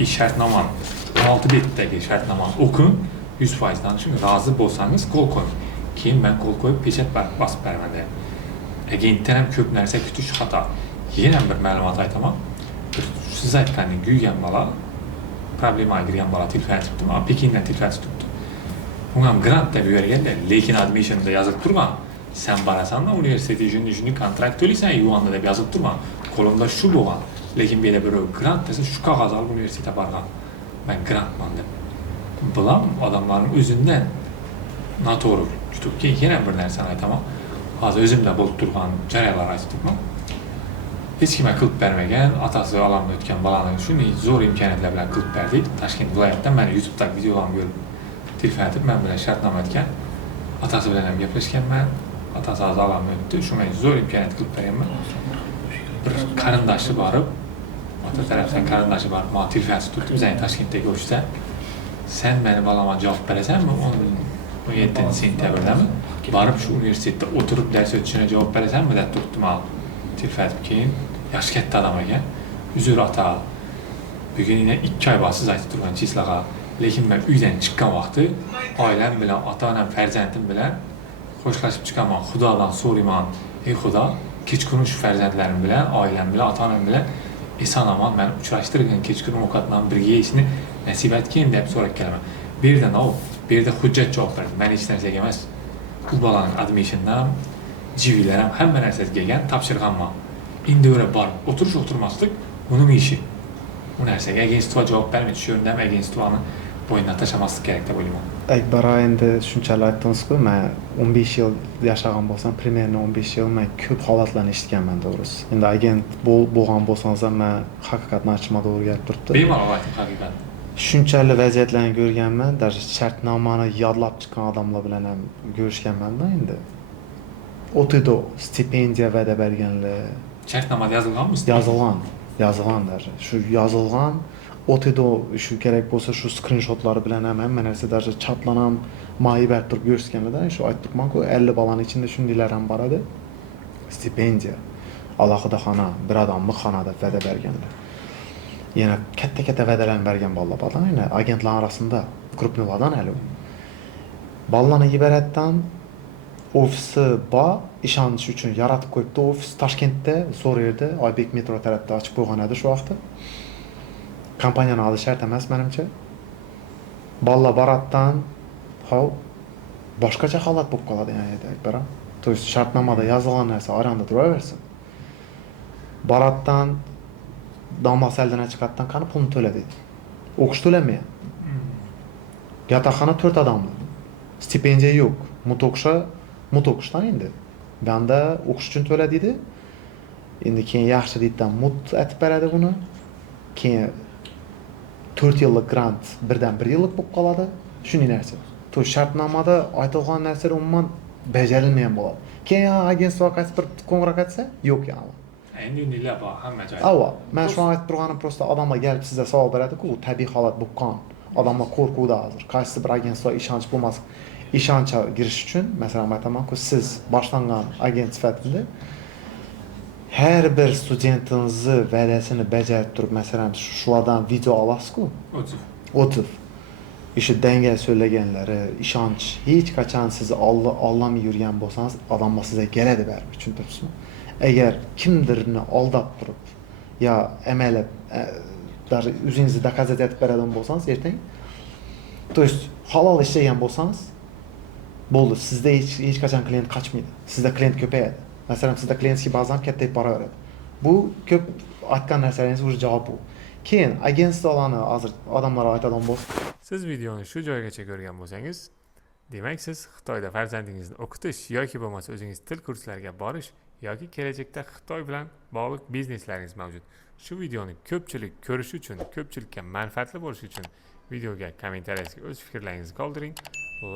Ish shartnoma 16 betdagi shartnomani o'qing, 100% danishing, rozi bo'lsangiz qo'l qo'ying. Keyin men qo'l qo'yib pechat bosib beraman dedim. Agentdan ham ko'p narsa kutish xato. Yana bir ma'lumot aytaman. Siz aytganingiz guygan bola, problemaga kirgan bola telefon tutibdi, men Pekindan telefon tutibdi. Bunga ham grant deb yuborganlar, lekin admissionda yozilib turgan. Sen barasandan universiteti shunday kontrakt to'laysan, yuanda deb yozib turman. Qo'limda shu bo'lgan. Lekin bu yerda birov grant desa, shu qog'oz olib universitetga borgan. Men grantman deb. Bular odamlarning o'zidan noto'g'ri kutib keyin yana bir narsani aytaman. Hozir o'zimda bo'lib turgan jarayonlar aytib turman. Hech kim qilib bermagan, otasi olamdan o'tgan bolani shunday zo'r imkoniyatlar bilan qilib berdik. Toshkent viloyatidan meni YouTube'dagi videolarni ko'rib telefon etib, men bilan shartnoma etgan. Otasi bilan ham gaplashganman. Otasi hozir olamdan o'tdi. Shunga zo'r imkoniyat qilib berganman. Bir qarindoshi borib, ota tarafdan qarindoshi borib, men telefon tutib, biz Toshkentda ko'rishsa, sen meni bolama javob berasanmi? 17-sentyabrda borib shu universitetda o'tirib dars o'tishini javob berasanmi deb turibdi men. Telefon keyin yoshi katta odam ekan. Uzr ota. Bugun yana 2 oy bo'lsiz aytib turgan chislaga, lekin men uydan chiqqan vaqti oilam bilan, ota-onam, farzandim bilan xo'shlashib chiqaman. Xudodan so'rayman. Ey Xudo, kechqurun shu farzandlarim bilan, oilam bilan, ota-onam bilan eson-omon meni uchrashtirgan, kechqurun ovqatni birga yeyishni nasib etgin deb so'rab kelaman. Bu yerda hujjat javob berdi. Men hech narsaga emas. Bu bolaning admissiondan GV'lar ham hamma narsasi kelgan, topshirganman. Endi o'ra borib o'tirmaslik uning ishi. Bu narsaga agentство javob bermaydi. Shu yerda ham agentствоni bo'ynidan tashlamaslik kerak deb o'ylayman. Akbar endi shunchalik aytdingiz-ku, men 15 yil yashagan bo'lsam, примерно 15 yil men ko'p holatlarni eshitganman to'g'risi. Endi agent bo'lgan bo'lsangiz ham men haqiqatni aytishimga to'g'ri kelib turibdi. Bemalol ayting haqiqat. Shunchalik vaziyatlarni ko'rganman, даже shartnomani yodlab chiqqan odamlar bilan ham ko'rishganman-da endi. O'tida stipendiya va'da berganlar. Shartnomada yozilganmi? Yozilgan даже. Shu yozilgan, o'tida shu kerak bo'lsa shu screenshotlari bilan ham hamma narsa даже chatlan ham ma'yib turib ko'rsatganlar-da. Shu aytib turibman-ku, 50 bolaning ichida shundaylar ham bor edi. Stipendiya, alohida xona, bir odamlik xona deb va'da berganlar. Yana katta va'dalarni bergan bolalar bor, yana agentlar orasida, krupnilardan hali. Bolalarni iboratdan ofisi bor, ishonish uchun yaratib qo'yibdi. Ofis Toshkentda, zo'r yerda, Oybek metro tarafda ochib qo'ygan edi shu vaqtda. Kompaniyani olish shart emas menimcha. Bolalar baratdan, boshqacha holat bo'lib qoladi yana Akbar. To есть shartnomada yozilgan narsa oranda turaversin. Baratdan damas eldan chiqatdan qani pulni to'la deydi. O'qish to'lanmaydi. Yotoqxona 4 odamli. Stipendiya yo'q. Mut o'qishdan endi. Banda o'qish uchun to'la deydi. Endi keyin yaxshi deydidan mut aytib beradi buni. Keyin 4 yillik grant birdan 1 yillik bo'lib qoladi. Shunday narsa. To shartnomada aytilgan narsalar umuman bajarilmagan bo'ladi. Keyin agentство qaysi bir qo'ng'iroq qilsa, yo'q yani. Endi unday bor hamma joyda. Ava, men shu aytib turganim prosta odamlar kelib sizga savol beradi-ku, u tabiiy holat bo'lgan. Odamlar qo'rquvda hozir. Qaysi bir agentство ishonch bo'lmas. Ishonchga girish uchun, masalan, aytaman-ku, siz boshlangan agent sifatida har bir studentingizni va'dasini bajarib turib, masalan, shulardan video olasiz-ku. O'tib. İşi denge söylegenleri, ishonch hech qachon sizni ollamay yurgan bo'lsangiz, odamlar sizga keladi baribir, tushuntiribsizmi? Agar kimdirni aldab turib, yo amalab, даже o'zingizni dokazat etib beradigan bo'lsangiz, ertaga, to есть halol ishlagan bo'lsangiz, bo'ldi, sizda hech qachon klient qochmaydi. Sizda klient ko'payadi. Masalan, sizda klientskiy bazam kattayib boraveradi. Bu ko'p aytgan narsalaringiz o'zi javob bu. Keyin agentstvolarni hozir odamlarga aytadigan bo'lsa, siz videoni shu joygacha ko'rgan bo'lsangiz, demak siz Xitoyda farzandingizni o'qitish yoki bo'lmasa o'zingiz til kurslariga borish yoki kelajakda Xitoy bilan bog'liq bizneslaringiz mavjud. Shu videoni ko'pchilik ko'rishi uchun, ko'pchilikka manfaatli bo'lishi uchun videoga kommentariyasiga o'z fikrlaringizni qoldiring,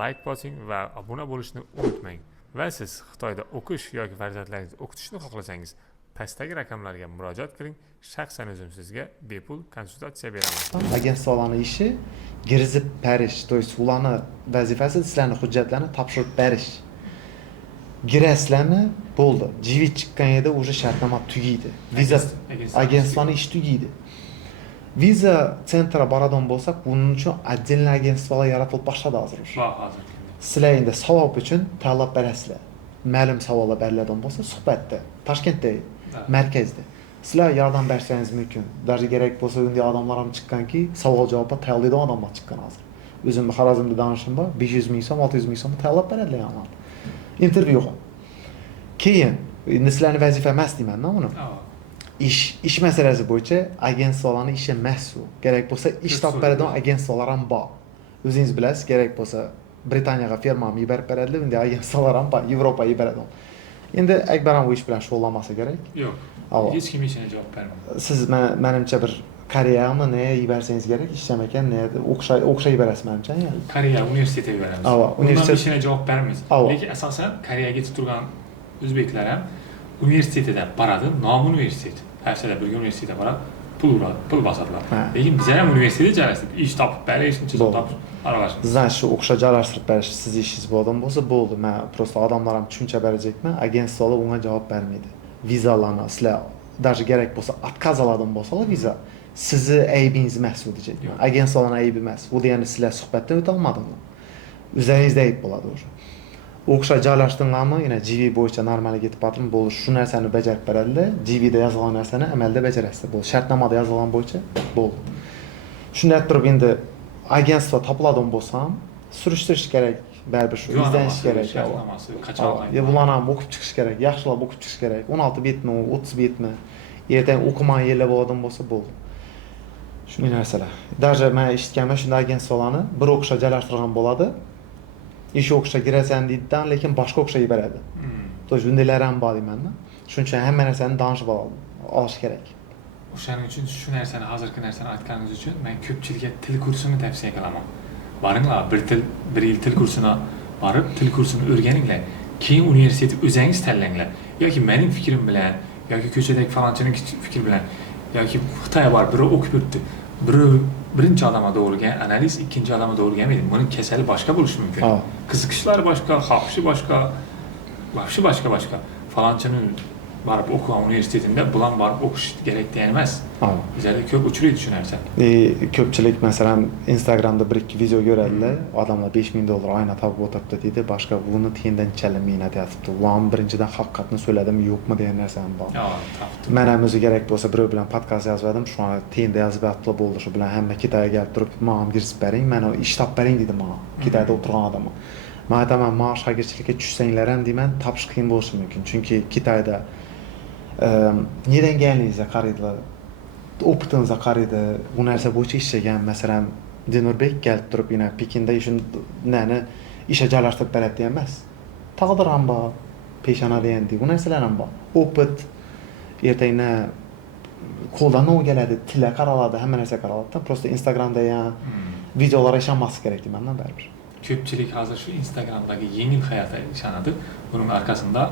like bosing va obuna bo'lishni unutmang. Va siz Xitoyda o'qish yoki farzandlaringizni o'qitishni xohlasangiz, pastdagi raqamlarga murojaat qiling. Shaxsan o'zim sizga bepul konsultatsiya beraman. Agentstvolarning ishi girizib berish, to есть ularning vazifasi sizlarning hujjatlarni topshirib berish. Girasizlarni bo'ldi. GV chiqqan edi, уже shartnoma tugaydi. Viza agentstvoning ishi tugaydi. Viza sentra boradigan bo'lsak, buning uchun отдельный agentstvolar yaratilib boshladi hozir. Hozir. Sizlar endi savob uchun tanlab berasizlar. Ma'lum savollar beriladigan bo'lsa, suhbatda, Toshkentda, markazda sizlar yordam bersangiz mumkin. Даже kerak bo'lsa, unday odamlar ham chiqqanki, savol javobga tayyorlaydigan odamlar chiqqan hozir. O'zimni Xorazmda danishim bor, 500 ming so'm, 600 ming so'm tayyorlab beradilar ham. Intervyuga. Keyin, sizlarning vazifa emas deyman-da uni. Ish masalasi bo'yicha agentstvolarning ishi emas u. Kerak bo'lsa, ish topib beradigan agentstvolar ham bor. O'zingiz bilasiz, kerak bo'lsa, Britaniyaga firmamni yuborib beradilar, unday agentstvolar ham bor, Yevropaga yuboradilar. Endi Akbar ham bu ish bilan shug'ullanmasa kerak. Yo'q. Hech kim ishini javob bermaydi. Siz menimcha bir Koreyani ne yuborsangiz kerak, ishlamagan ne o'xshay yuborasiz menimcha. Koreya universitetiga yuboramiz. Universitet ishini javob beramiz. Lekin asosan Koreyaga ketib turgan o'zbeklar ham universitetida boradi, nomi universitet. Harsada birga universitetga boradi, pul bosadilar. Lekin bizlar ham universitetda joylashib, ish topib berish, chiqib topib aralashamiz. Sizdan shu o'xsha joylashtirib berish siz ishingiz bo'lgan bo'lsa, bo'ldi. Men prosta odamlar ham tushuncha berajakman, agentstvolar unga javob bermaydi. Vizalarni sizlar даже kerak bo'lsa отказ oladigan bo'lsalar viza, sizni aybingiz emas u diyecekman. Agentstvolarning aybi emas. Bu degani sizlar suhbatdan o'ta olmadingmi? O'zingizda ayb bo'ladi o'sha. O'xsha joylashtiringlarmi, yana GV bo'yicha normalga ketib patrun bo'ldi. Shu narsani bajarib beradilar. GVda yozilgan narsani amalda bajarasizlar. Bu shartnomada yozilgan bo'yicha bo'ldi. Shunday turib endi agentstvo topiladigan bo'lsam, surishtirish kerak, baribir shu izdanish kerak. Ya bularni ham o'qib chiqish kerak, yaxshilab o'qib chiqish kerak. 16 betmi, 30 betmi? Ertaga o'qiman yillab bo'ladigan bo'lsa bo'ldi. Shunday narsalar. Даже men eshitganman shunday agentstvolarni bir o'qishga joylashtirgan bo'ladi. Ish o'qishga kirasan deydidan, lekin boshqa o'qishga yuboradi. To shundaylar ham bor deyman-da. Shuning uchun hamma narsani danishib olish kerak. O'shaning uchun shu narsani, hozirgi narsani aytganingiz uchun men ko'pchilikka til kursini tavsiya qilaman. Boringlar, bir yil til kursini borib, til kursini o'rganinglar. Keyin universitetni o'zingiz tanlanglar. Yoki mening fikrim bilan, yoki ko'chadagi falonchining fikri bilan, yoki Xitoyga borib biri o'qib yuribdi. Birinchi odamga to'g'rigan analiz, ikkinchi odamga to'g'riganmaydi. Buning kasali boshqa bo'lishi mumkin. Qiziqishlari boshqa, xohishi boshqa, boshqa. Falonchining borib o'qigan universitetida bulan borib o'qish kerak degan emas. Bizlarda ko'p uchraydi shu narsa. Ko'pchilik masalan Instagramda bir ikki video ko'radilar, odamlar $5000 oyna topib o'tiribdi deydi, boshqa buni tiyindan chalamay aytibdi. Ularni birinchidan haqiqatni söyledim, yo'qmi degan narsa ham bor. Men ham o'zi kerak bo'lsa birov bilan podkast yozdim, shu tiyinda yozib atla bo'ldi, shu bilan hamma Xitoyga kelib turib, "Menga kirsib bering, men ish topib bering" dedi menga. Xitoyda o'tirgan odam. Men aytaman, "Maosh shagirchilikka tushsanglar ham deyman, topish qiyin bo'lishi mumkin, chunki Xitoyda neden geldiğinizde qaraydilar, opitinizga qaraydi, bu narsa bo'yicha ishlagan, masalan, Dinurbek kelib turib, yana Pekinda nani ishga joylashtirib beradi emas. Taqdir ham bor, peshona degandek, bu narsalar ham bor. Opit, ertəginə koldan o gəldi, tilə qaraladı, həmin nəsə qaraladı. Prosta Instagramda ya videolara yaşanması gerekli məndən bərabər. Köpçülük hazır şu Instagram'daki yeni hayata yaşanadı. Bunun arkasında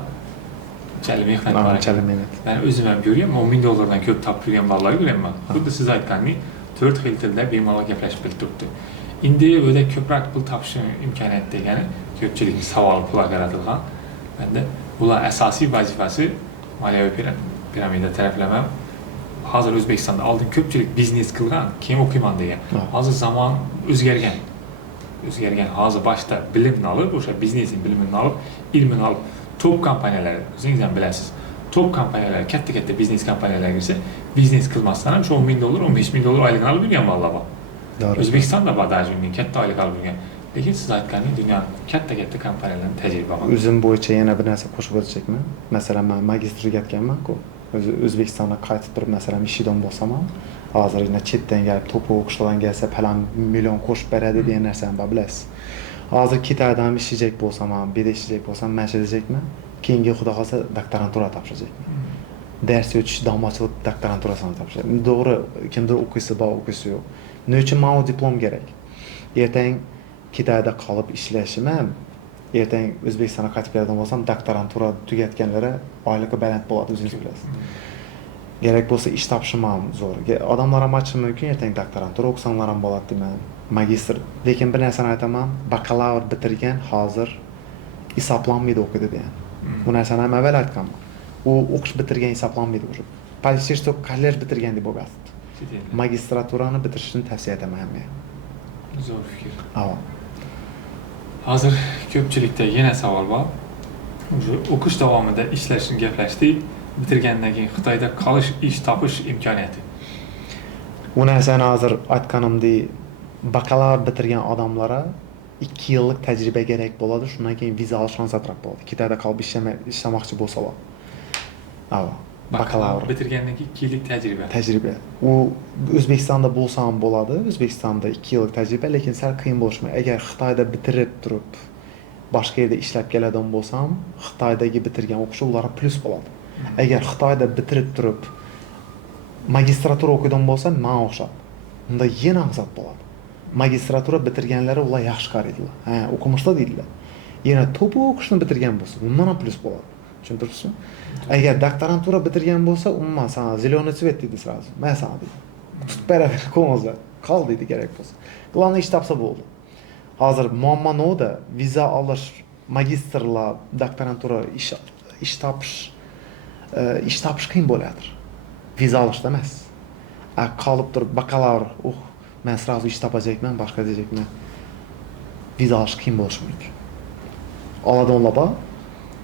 çəlimi xidmət var. Çəlimi. Ben özümə görüyorum, $10.000'dan köp tap yürüyen balları görüyorum ben. Burada siz aytqanını 4 xil tildə bemalal gəpləşib bildirdi. İndi öyle köprak pul tapışı imkaniyatda yəni köpçülük savalı pula yaradılğan. Ben de bula əsasi vazifəsi maliyyə piramida tərəfləməm. Hazır Özbekistanda aldığın köpçülük biznes qılğan kim okuyman deyə. Hazır zaman özgərgən. Hazır başta bilimini alıb, oşa biznesin bilimini alıb, ilmini alıb, top kampaniyalar, özünüzdən biləsiniz. Top kampaniyalar, kətdə biznes kampaniyalar girsə, biznes qılmazsan hem $10.000, $15.000 aylığını alıb yürüyen valla bak. Özbekistan da var daha cümleyin, kətdə aylık alıb yürüyen. Lakin siz aytqanın dünyanın kətdə kampaniyalarının təcrübə var. Üzüm boyunca yenə bir nəsə qoşub ötəcəkmi? Məsələn, mən magistr gətkənmən ki, Özbekistana qayıtıb durub, məsələn, işidən bolsamam, hazır yine çetdən gəlib, topu oxuşlardan gəlsə, pəlan milyon qoş bərədi deyən nərsəni bax biləsiz. Hazır 2 aydan işləyəcək bolsamam, bir də işləyəcək bolsam, məş edəcəkmi? Keyingi xuda qalsa doktorantura tapışacaqmı? Dərs ölçüsü damacılıq doktoranturasını tapışacaq. Doğru, kimdə okuysa, bax okuysa yox. Nə üçün mənə o diplom gərək? Ertəyin 2 ayda qalıb işləşiməm, ertəyin Özbekistana qayıtıb gəldən olsam, doktorantura tügətkənlərə aylıqı bələnd boladı, özünüz biləsiniz. Gerek bolsa iş tapışmam zor. Adamlara maçı mümkün, ertəyin doktorantura oxusanlaram boladı deməm, magistr. Lakin bir nəsəni aytamam, bakalavr bitirgən hazır hesaplanmaydı okudu deyən. Bu nəsəni həm əvvəl aytqam. O oxuş bitirgən hesaplanmaydı. Polisiyesto kollej bitirgən deyib o bəsdir. Magistraturanı bitirişini tavsiyə edəməm. Zor fikir. Ava. Hazır köpçülükdə yenə saval var. Okuş davamında işləşin gəpləşdik. Bitirgəndən keyin Xitayda qalış, iş tapış imkaniyyəti. Bu nəsəni hazır aytqanımdı, bakalavr bitirgən adamlara 2 yıllık təcrübə gərək boladı. Şundan keyin viza alışansa atraq boladı. Xitayda qalıb işləməkçi bolsalar. Ava. Bakalavr. Bitirgəndən keyin 2 illik təcrübə. Təcrübə. O Özbekistanda bolsam boladı. Özbekistanda 2 yıllık təcrübə, lakin səhər qıyın boluşmur. Əgər Xitayda bitirib durub başqa yerdə işləb gələn bolsam, Xitaydakı bitirgən oxuşu onlara plus boladı. Əgər Xitayda bitirib durub magistratura oxuyan bolsa, mənə oxşar. Onda yenə azad boladı. Magistratura bitirgənlərə ular yaxşı qarıydılar. Hə, oxumuşlar deyirlər. Yenə topu oxuşunu bitirgən bolsa, ondan plus boladı. Düşünürsünüz? Əgər doktorantura bitirgən bolsa, umma sana zелёный цвет dedi sırası. Mən sana dedim. Tut bərabər qolmazlar. Qal dedi gərək bolsa. Qlanı iş tapsa bu oldu. Hazır muamma nə oldu? Viza alır, magistrla doktorantura iş tapış qıyın boladır. Viza alış deməz. Qalıb durub bakalavr, mən sırası iş tapacaqmən, başqa deyəcəkmən. Viza alış qıyın boluşmuyuk. Aladonla da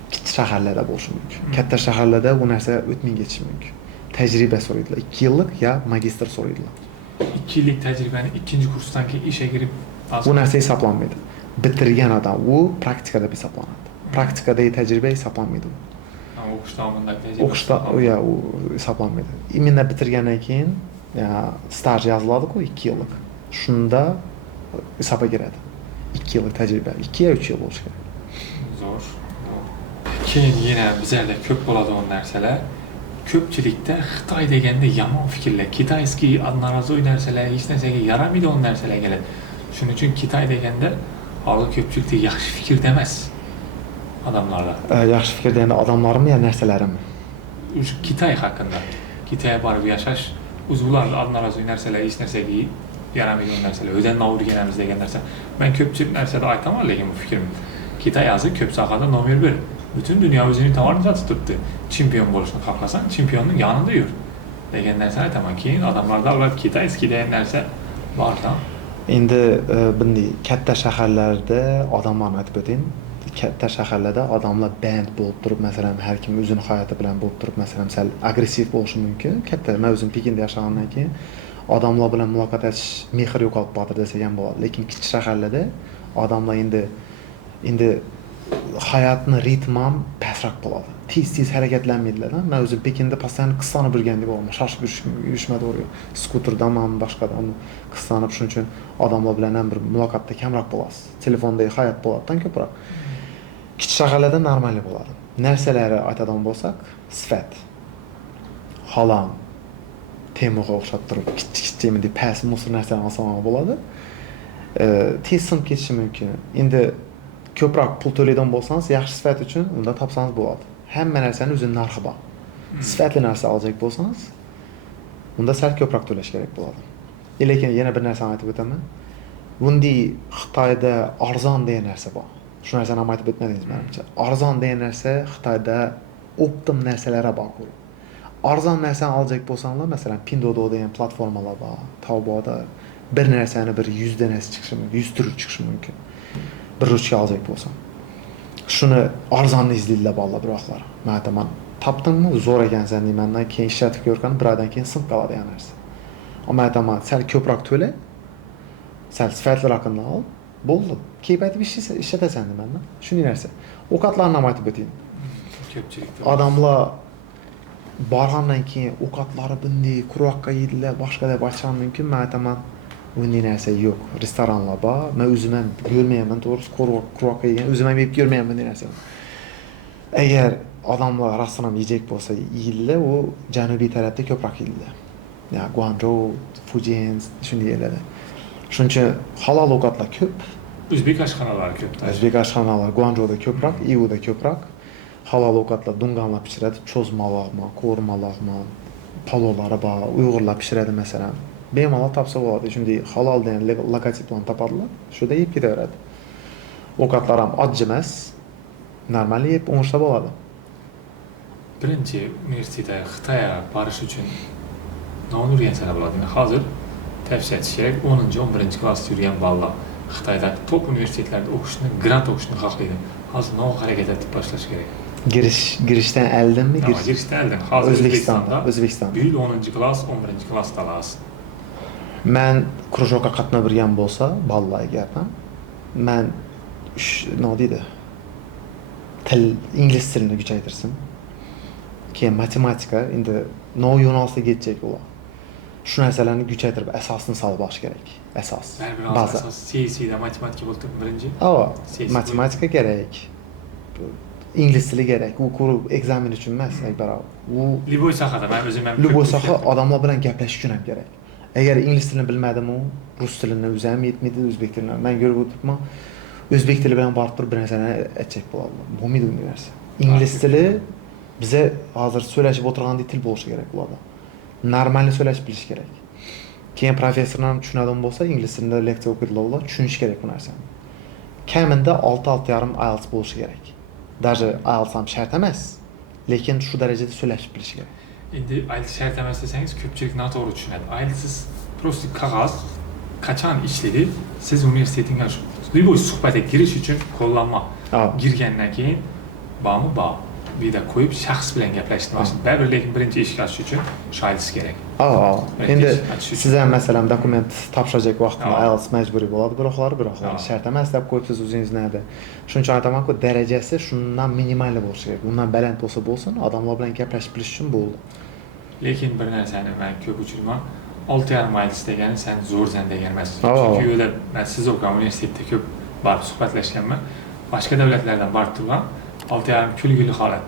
kiçik şəhərlərdə boluşmuyuk. Kətdə şəhərlərdə bu nərsə ötmün geçmiyük. Təcrübə soruydular. 2 yıllık ya magistr soruydular. 2 illik təcrübəni ikinci kursdan ki işe girib bu nərsə hesaplanmıydı. Bitirgən adam o praktikada hesaplanırdı. Praktikada təcrübə hesaplanmıydı. Ama oxuş davamındakı təcrübə. Oxuşda ya o hesaplanmıydı. İminlə bitirgəndən keyin ya staj yazıladıq o 2 yıllık. Şunda hesaba girədi. 2 yıllık təcrübə. 2 ya 3 yıl olmuş gerek. Zor. Keyin yenə bizərdə köp boladı o nərsələr. Köpçülükdə Xitay degəndə yaman fikirlər, Kitayski narazı nərsələr, heç nəsəyə yaramaydı o nərsələr gəlir. Şunun üçün Kitay degəndə halı köpçülükdə yaxşı fikir deməz adamlarla. Yaxşı fikir deyəndə adamlarım ya nərsələrim? Kitay haqqında. Kitaya barıb yaşaş, uzvularla narazı nərsələr, heç nəsəyə yaramaydı o nərsələr. Ödən navur genəmizdə gələn nərsələr. Mən köpçülük nərsədə aytamam lakin bu fikrimi. Kitay yazı köp sahada nomer 1. Bütün dünya özünü tavarınca tutdu. Çempion boluşunu qaplasan, çempionun yanında yür. Degəndən sən tamam ki, adamlarda var Kitayski deyən нәрsə var da. İndi bindi kətdə şəhərlərdə adamlar aytıb ötün. Kətdə şəhərlərdə adamlar bənd olub durub, məsələn, hər kim özünün həyatı bilən olub durub, məsələn, aqressiv oluşu mümkün. Kətdə mən özüm Pekində yaşayandan ki, adamlar bilən mülaqat heç mexir yoxalıb batır desəyən болады. Lakin kiçik şəhərlərdə adamlar indi hayatını ritmam pəsraq boladı. Tez hərəkətlənmədilər. Mən özüm Pekində pastanı qıslanıb ürgəndi olma. Şaşıb yürüşmədi oraya. Skuterdan mən başqadan qıslanıb şunun üçün adamla bilənən bir mülaqatda kəmraq bolası. Telefonda həyat bolatdan köpüraq. Kiçik şəhərlərdə normal boladı. Nərsələri aytadan bolsaq, sifət. halam Temuga oxşap turib kichik deb past musor narsani olsam bo'ladi. Tez sinib ketishi mumkin. Endi ko'proq pul to'laydigan bo'lsangiz, yaxshi sifat uchun unda topsangiz bo'ladi. Hamma narsaning o'zining narxi bor. Sifatli narsa olacak bo'lsangiz, unda sal ko'proq to'lash kerak bo'ladi. Lekin yana bir narsani aytib o'taman. Bunday Xitoyda arzon degan narsa bor. Shu narsani ham aytib o'tmadingiz menimcha. Arzon degan narsa Xitoyda optim narsalar bor. Arzon narsani olacak bo'lsanglar, masalan, Pinduoduo degan platformalar bor. Taobaoda bir narsani bir 100 danasi chiqishi mumkin, 100 turi chiqishi mumkin. Bir ruchka olacak bo'lsam. Shuni arzonni izlaydilar bolalar biroqlar. Men aytaman, topdingmi, zo'r ekansan deymandan keyin ishlatib ko'rgan, bir oydan keyin sinib qoladigan narsa. Ammo aytaman, sal ko'proq to'la, sal sifatli raqamni ol, bo'ldi. Keyin aytib ishlatasan deymandan. Shunday narsa. Ovqatlarni ham aytib o'tayim. Ko'pchilikda Odamlar borgandan keyin ovqatlari bunday quruqqa yeydilar, boshqa deb aytishim mumkin. Men aytaman, bunday narsa yo'q. Restoranlar bor. Men o'zim ham ko'rmayman, to'g'risi quruqqa yegan, o'zim ham yeb ko'rmayman bunday narsani. Agar odamlar restoran yeyecek bo'lsa, yeydilar, u janubiy tarafda ko'proq yeydilar. Ya Guangzhou, Fujian shunday yerlarda. Shuning uchun halol ovqatlar ko'p. o'zbek oshxonalari ko'p. O'zbek oshxonalari Guangzhouda ko'proq, Iuda ko'proq. Halol ovqatlar dunganlab pishiradi, cho'zmaloqmi, qo'rmaloqmi, palovlari bor, Uyg'urlar pishiradi masalan. Bemalol topsa bo'ladi. Shunday halol degan logotiplarni topadilar, shunda yeb ketaveradi. Ovqatlar ham oddiy emas, normal yeb o'ngishda bo'ladi. Birinchi universitetga Xitoyga borish uchun nima o'rgansalar bo'ladi? Hozir tavsiya etish kerak, 10-11-klassda yurgan bolalar Xitoyda top universitetlarda o'qishni, grant o'qishni xohlaydi. Hozir nima harakat etib boshlash kerak? Girishdan oldinmi? Girishdan oldin. Hozir O'zbekistonda. Bu yil 10-klass, 11-klassda olasiz. Men krujokka qatnab birgan bo'lsa, bolalar gapim. Men nima deydi? Ingliz tilini kuchaytirsin. Keyin matematika, endi no yo'nalishga ketjak ular. Shu narsalarni kuchaytirib asosini solib olish kerak. Asos. Baza. CSI'da matematika bo'ldi birinchi. Matematika kerak. Ingliz tili kerak. U ko'rib ekzamen uchun emas, aytbaroq. U Liboy sohada men o'zim ham Liboy soha odamlar bilan gaplashish uchun ham kerak. Agar ingliz tilini bilmadim-u, rus tilini o'zim yetmaydi, o'zbek tilini. Men ko'rib o'tiribman. O'zbek tili bilan borib turib bir narsani aytsak bo'ladi. Bo'lmaydi bunday narsa. Ingliz tili bize hozir so'rashib o'tirgandek til bo'lishi kerak ularda. Normalni so'rashib bilish kerak. Keyin professorlar tushunadigan bo'lsa, ingliz tilida leksiya o'qiydilar, ular tushunish kerak bu narsani. Kamida 6-6,5 IELTS bo'lishi kerak. Даже IELTS ham shart emas, lekin shu darajada so'rashib bilish kerak. Endi IELTS shart emas desangiz, ko'pchilik noto'g'ri tushunadi. IELTS prosta qog'oz, qachon ishlaydi, siz universitetga liboy suhbatga girish uchun qo'llanma. Girgandan keyin bormi bor. Vida qo'yib shaxs bilan gaplashishni boshlaydi. Baribir lekin birinchi ishga tushish uchun IELTS kerak. Endi siz ham masalan dokument topshirajak vaqtda IELTS majburiy bo'ladi, biroqlar shart emas deb qo'yibsiz o'zingizni hadi. Shuning uchun aytaman-ku, darajasi shundan minimal bo'lishi kerak. Bundan baland bo'lsa bo'lsin, odamlar bilan gaplashib bilish uchun bo'ldi. Lekin bir narsani men ko'p uchirman, 6,5 IELTS degani sen zo'rsan degan emas. Chunki yo'lda men siz o'qigan universitetda ko'p borib suhbatlashganman. Boshqa davlatlardan borib turgan 6,5 kulgili holat.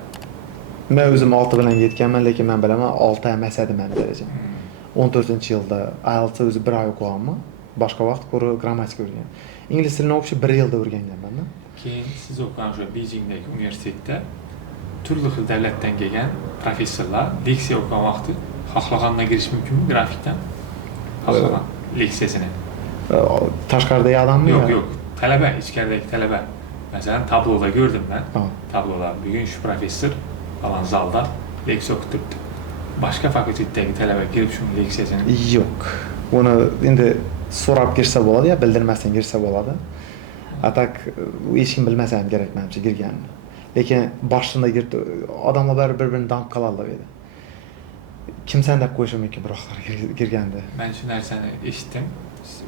Men o'zim 6 bilan ketganman, lekin men bilaman 6 emas edi men darajam. 14-yilda IELTS o'zi 1 oy o'qiganman, boshqa vaqt grammatika o'rgangan. Ingliz tilini o'qishni 1 yilda o'rganganman. Keyin siz o'qigan o'sha Beijingdagi universitetda turli xil davlatdan kelgan professorlar leksiya o'qigan vaqti xohlagandan kirish mumkinmi grafikdan? Xohlagan leksiyasini. Tashqaridagi odammi? Yo'q, talaba, ichkaridagi talaba. Masalan, tabloda gördüm ben. Tabloda bugün şu profesör falan zalda leksiya o'qib turibdi. Boshqa fakultetdagi talaba kelib shu leksiyasini yo'q. Uni endi so'rab kirsa bo'ladi, yo bildirmasdan kirsa bo'ladi. Atak u hech kim bilmasa ham kerak menimcha kirganini. Lekin boshida girdi, odamlar bir-birini danq qiladilar edi. Kimsan deb qo'yishi mumkin biroqlar kirganda. Men shu narsani eshitdim.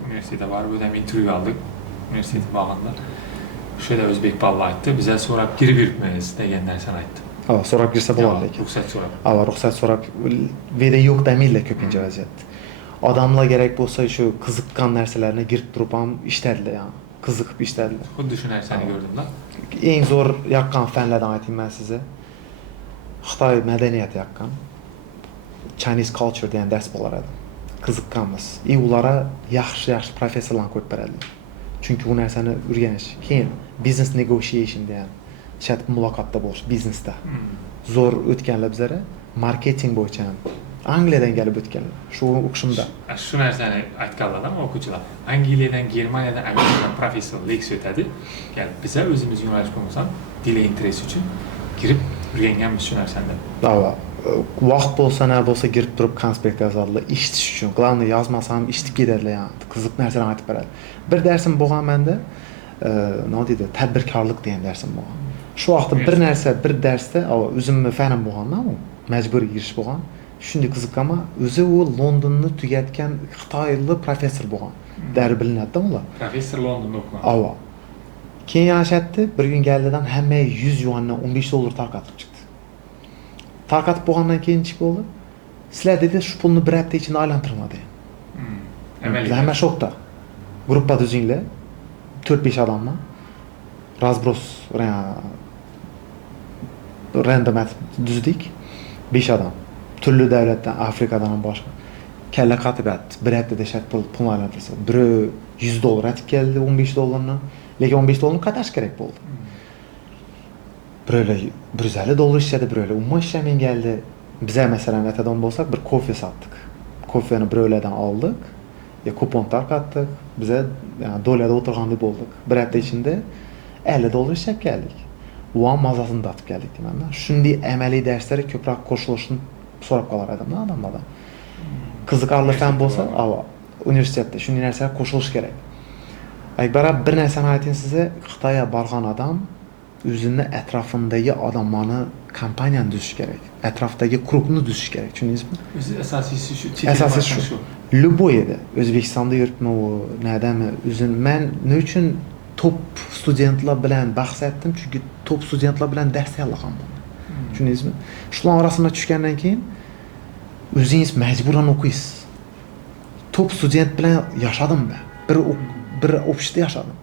Universitetda borib o'zim intervyu oldik. Universitet borganda. Şöyle o'zbek bolalar aytdi, bize so'rab kirib yuribmiz degan narsani aytdi. So'rab kirsa bo'ladi lekin. Ruxsat so'rab. Ruxsat so'rab, veda yo'q demaydilar ko'pincha vaziyatda. Odamlar kerak bo'lsa shu qiziqqan narsalarni girib turib ham ishladilar, yani. Qiziqib ishladilar. Xuddi shu narsani ko'rdimlar. Eng zo'r yoqqan fanlardan aytayman sizga. Xitoy madaniyati yoqqan. Chinese culture degan ders bo'lar edi. Qiziqqanmiz. Ulara yaxshi professorlarni qo'yib beradilar. Chunki u narsani o'rganish. Keyin business negotiation degan chat muloqotda bo'lish biznesda. Zo'r o'tganlar bizlar marketing bo'yicha Angliyadan kelib o'tganlar. Shu o'qishimda. Shu narsani aytganlar o'quvchilar. Angliyadan, Germaniyadan, Amerikadan professor leksiya o'tadi. Kelib biza o'zimiz yo'nalish bo'lmasam, dil interesi uchun kirib o'rganganmiz shu narsani. Dava. Vaqt bo'lsa girib turib konspekt yozadilar, eshitish uchun. Glavoy yozmasam eshitib ketadilar, yani qiziq narsalarni aytib beradi. Bir darsim bo'lgan menda, nima deydi, tadbirkorlik degan darsim bo'lgan. Shu vaqtda bir darsda, o'zimni fanim bo'lganda, majburiy girish bo'lgan. Shunday qiziqqanman, o'zi u Londonni tugatgan Xitoylik professor bo'lgan. Dari bilinadi ular. Professor Londonda o'qigan. Ava. Keyin yashatdi, bir kun keldidan hamma 100 yuandan $15 tarqatib chiqdi. Tarqatib bo'lgandan keyin nechik bo'ldi? Sizlar dedi, shu pulni bir hafta ichida aylantirmadi. Hamma shokda. Gruppada o'zinglar 4-5 odamman. Razbros random tuzdik. 5 odam. Turli davlatdan, Afrikadan ham boshqa. Kalla qatib aytdi. Bir haftada shart pul aylantirsa. Biri $100 aytib keldi, $15 lekin $15 qatash kerak bo'ldi. Birolar $150 ishadi, birolar umuman ishlamayman geldi. Bize masalan aytadigan bo'lsak, bir kofe sattık. Kofeni birovlardan oldik, kupon tarqatdik. Bize yani dolarda o'tirgandek bo'ldik. Bir hafta ichida $50 ishlab keldik. U ham mazasini tatib keldik deyman. Shunday amaliy darslarga ko'proq qo'shilishni so'rab qolar edim odamlardan. Qiziqarli fan bo'lsa, universitetda shunday narsalarga qo'shilish kerak. Agar bir narsani aytayim sizga, Xitoyga borgan odam o'zini atrofindagi odamlarni kompaniyani tuzish kerak. Atrofdagi krugni tuzish kerak. Tushundingizmi? O'zi asosiysi shu. Asosiysi shu. Luboy edi. O'zbekistonda yuribmi u, nadami? O'zim men nima uchun top studentlar bilan bahs etdim? Chunki top studentlar bilan dars yo'llaganman. Tushundingizmi? Shular orasida tushgandan keyin o'zingiz majburan o'qiysiz. Top student bilan yashadim men. Bir o'qishda yashadim.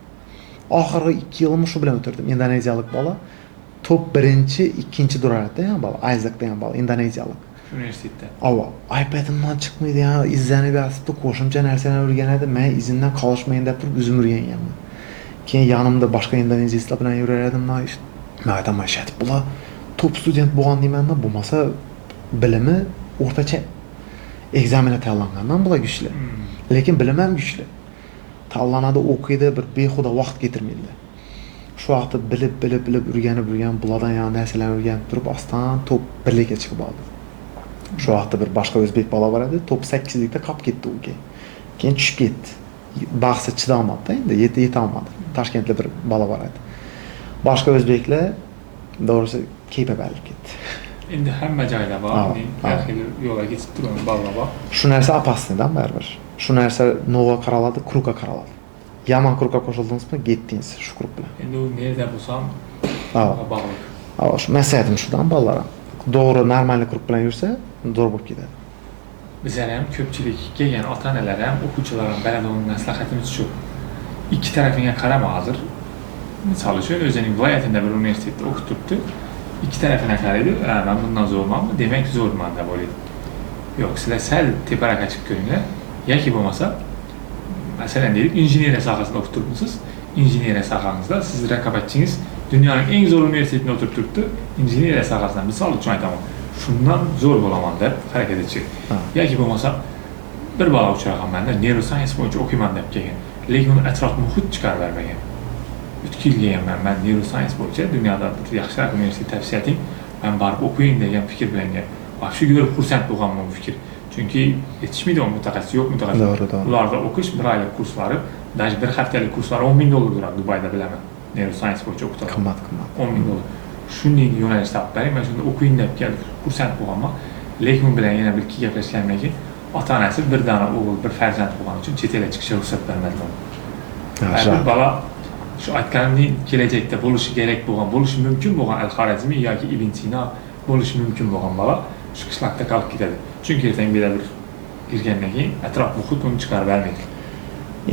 Oxirgi 2 yilimni shu bilan o'tirdim. Indoneziyalik bola top 1-2 durardi, ya bola, Isaac degan bola, indoneziyalik. Universitetda. iPad'imdan chiqmaydi, ya izlanib yotibdi, qo'shimcha narsalarni o'rganadi. Men izindan qolishmayin deb turib o'zim o'rganganman. Keyin yonimda boshqa indoneziylar bilan yuraverdim. Men aytaman, shatib bular top student bo'lgan deyman-da, bo'lmasa bilimi o'rtacha. Ekzamenda tanlangandan bular kuchli. Lekin bilim ham kuchli. Tanlanadi, o'qiydi, bir behuda vaqt ketirmaydi. Shu vaqtda bilib o'rganib bulardan yana narsalarni o'rganib turib, ostan top 1likka chiqib oldi. Shu vaqtda bir boshqa o'zbek bola bor edi, top 8likda qolib ketdi u keyin tushib ketdi. Bahsi chidolmadi endi, yeta olmadi. Toshkentda bir bola bor edi. Boshqa o'zbeklar doğrusu keypa berib ketdi. Endi hamma joyda bor, har xil yo'lga ketib turgan bolalar bor. Shu narsa opasnidan baribir. Shu narsa no'g'a qaraladi, krugga qaraladi. Yaman krugga qo'shildingizmi, ketdingiz shu krug bilan. Endi u nerda bo'lsam, bog'liq. Shu maslahatim shudan bolalar. To'g'ri, normal krug bilan yursa, zo'r bo'lib ketadi. Bizlar ham ko'pchilik kelgan ota-onalar ham, o'quvchilar ham beradigan maslahatimiz shu. Ikki tarafiga qarama hozir. Misol uchun o'zining viloyatida bir universitetda o'qib turibdi. Ikki tarafini qaraydi, men bundan zo'rmanmi? Demak zo'rman deb o'ylaydi. Yo'q, sizlar sal teparoq chiqib ko'ringlar. Yoki bo'lmasa, masalan deylik, injineriya sohasida o'qib turibsiz. Injineriya sohasida siz raqobatchingiz dunyoning eng zo'r universitetida o'tirib turibdi. Injineriya sohasidan misol uchun aytaman. Shundan zo'r bo'laman deb harakat etchi. Yoki bo'lmasa bir bola uchrag'anmanda neuroscience bo'yicha o'qiyman deb kelgan. Lekin uni atrof muhit chiqarib bermagan. O'tkilganman, men neuroscience bo'yicha dunyoda bir yaxshiroq universitet tavsiya eting. Men borib o'qiyin degan fikr bilan kelgan. Shu ko'rib xursand bo'lganman bu fikr. Chunki yetishmaydi mutaxassis, yo'q mutaxassis. Ularda o'qish bir oylik kurslari, даже bir haftalik kurslari $10,000 turadi Dubayda bilaman. Neuroscience bo'yicha o'qitadi. Qimmat. $10,000. Shunday yo'nalish topib bering, men shunda o'qiyin deb kelib xursand bo'lganman. Lekin u bilan yana bir ikki gaplashgandan keyin ota-onasi bir dona o'g'il, bir farzand bo'lgani uchun chet elga chiqishga ruxsat bermadilar. Bir bola shu aytganimning kelajakda bo'lishi kerak bo'lgan, bo'lishi mumkin bo'lgan Al-Xorazmiy yoki Ibn Sino bo'lishi mumkin bo'lgan bola shu qishloqda qolib ketadi. Chunki ertaga bir kirgandan keyin atrof muhit uni chiqarib bermaydi.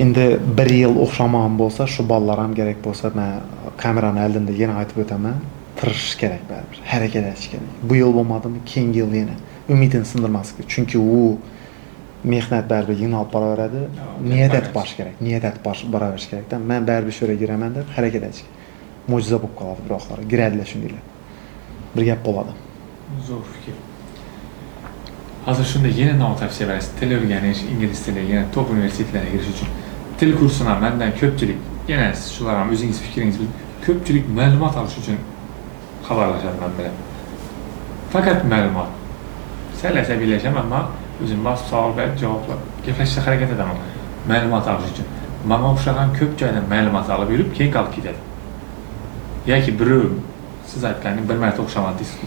Endi 1 yil o'xshamagan bo'lsa, shu bolalar ham kerak bo'lsa, men kamerani oldida yana aytib o'taman. tirişish kerak baribir. Harakat etish kerak. Bu yil bo'lmadimi, keyingi yil yana. Umidini sindirmaslik. Chunki u mehnat baribir yengil olib boraveradi. Niyat etib borish kerak. Niyat etib boraverish kerakda. Men baribir shu yerga giraman deb harakat etish. Mo'jiza bo'lib qoladi biroqlar. Giradilar shundaylar. Bir gap bo'ladi. Zo'r fikr. Hozir shunda yana nima tavsiya berasiz? Til o'rganish, ingliz tili, yana top universitetlariga kirish uchun til kursini mendan ko'pchilik, yana siz shular ham o'zingiz fikringiz bilan ko'pchilik ma'lumot olish uchun xabarlashadi men bilan. Faqat ma'lumot. Sal asabiylasham, ammo o'zim bosib savol berib javoblar gaplashishga harakat etaman. Ma'lumot olish uchun. Menga o'xshagan ko'p joydan ma'lumot olib yurib, keyin qolib ketadi. Yoki birov siz aytganingiz bir marta o'xshamadi deysiz.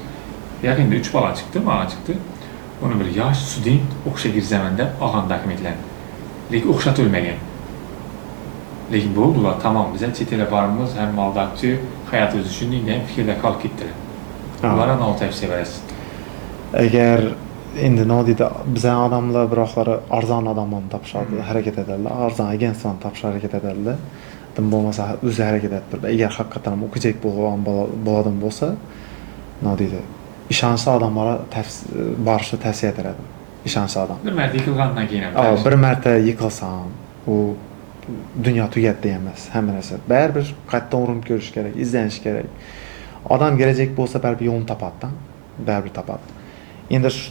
Yaqinda 3 bola chiqdi, menga chiqdi. Onu bir yosh student o'qishga kiraman deb olgan dokumentlarni. Lekin o'xshatilmagan. Lekin bo'ldilar, tamom, biz chet elga boramiz, ham maldakchi, hayotimiz shunday degan fikrda qolib ketdilar. Ularga nima tavsiya berasiz? Agar endi nodida bizning odamlar biroqlari arzon odamlarni topishadi, harakat etadilar, arzon agentlarni topishga harakat etadilar. Dim bo'lmasa o'zi harakat etib turib, agar haqiqatan ham o'qijak bo'lgan bo'lsa, nodida ishonchli odamlarga borishni tavsiya etaman. Ishonchli odam. Bir marta yiqilgandan keyin ham. Bir marta yiqilsam, u dunyo tugadi emas, hamma narsa. Baribir qaytadan urinib ko'rish kerak, izlanish kerak. Odam kelajak bo'lsa baribir yo'lini topadi-da. Baribir topadi. Endi shu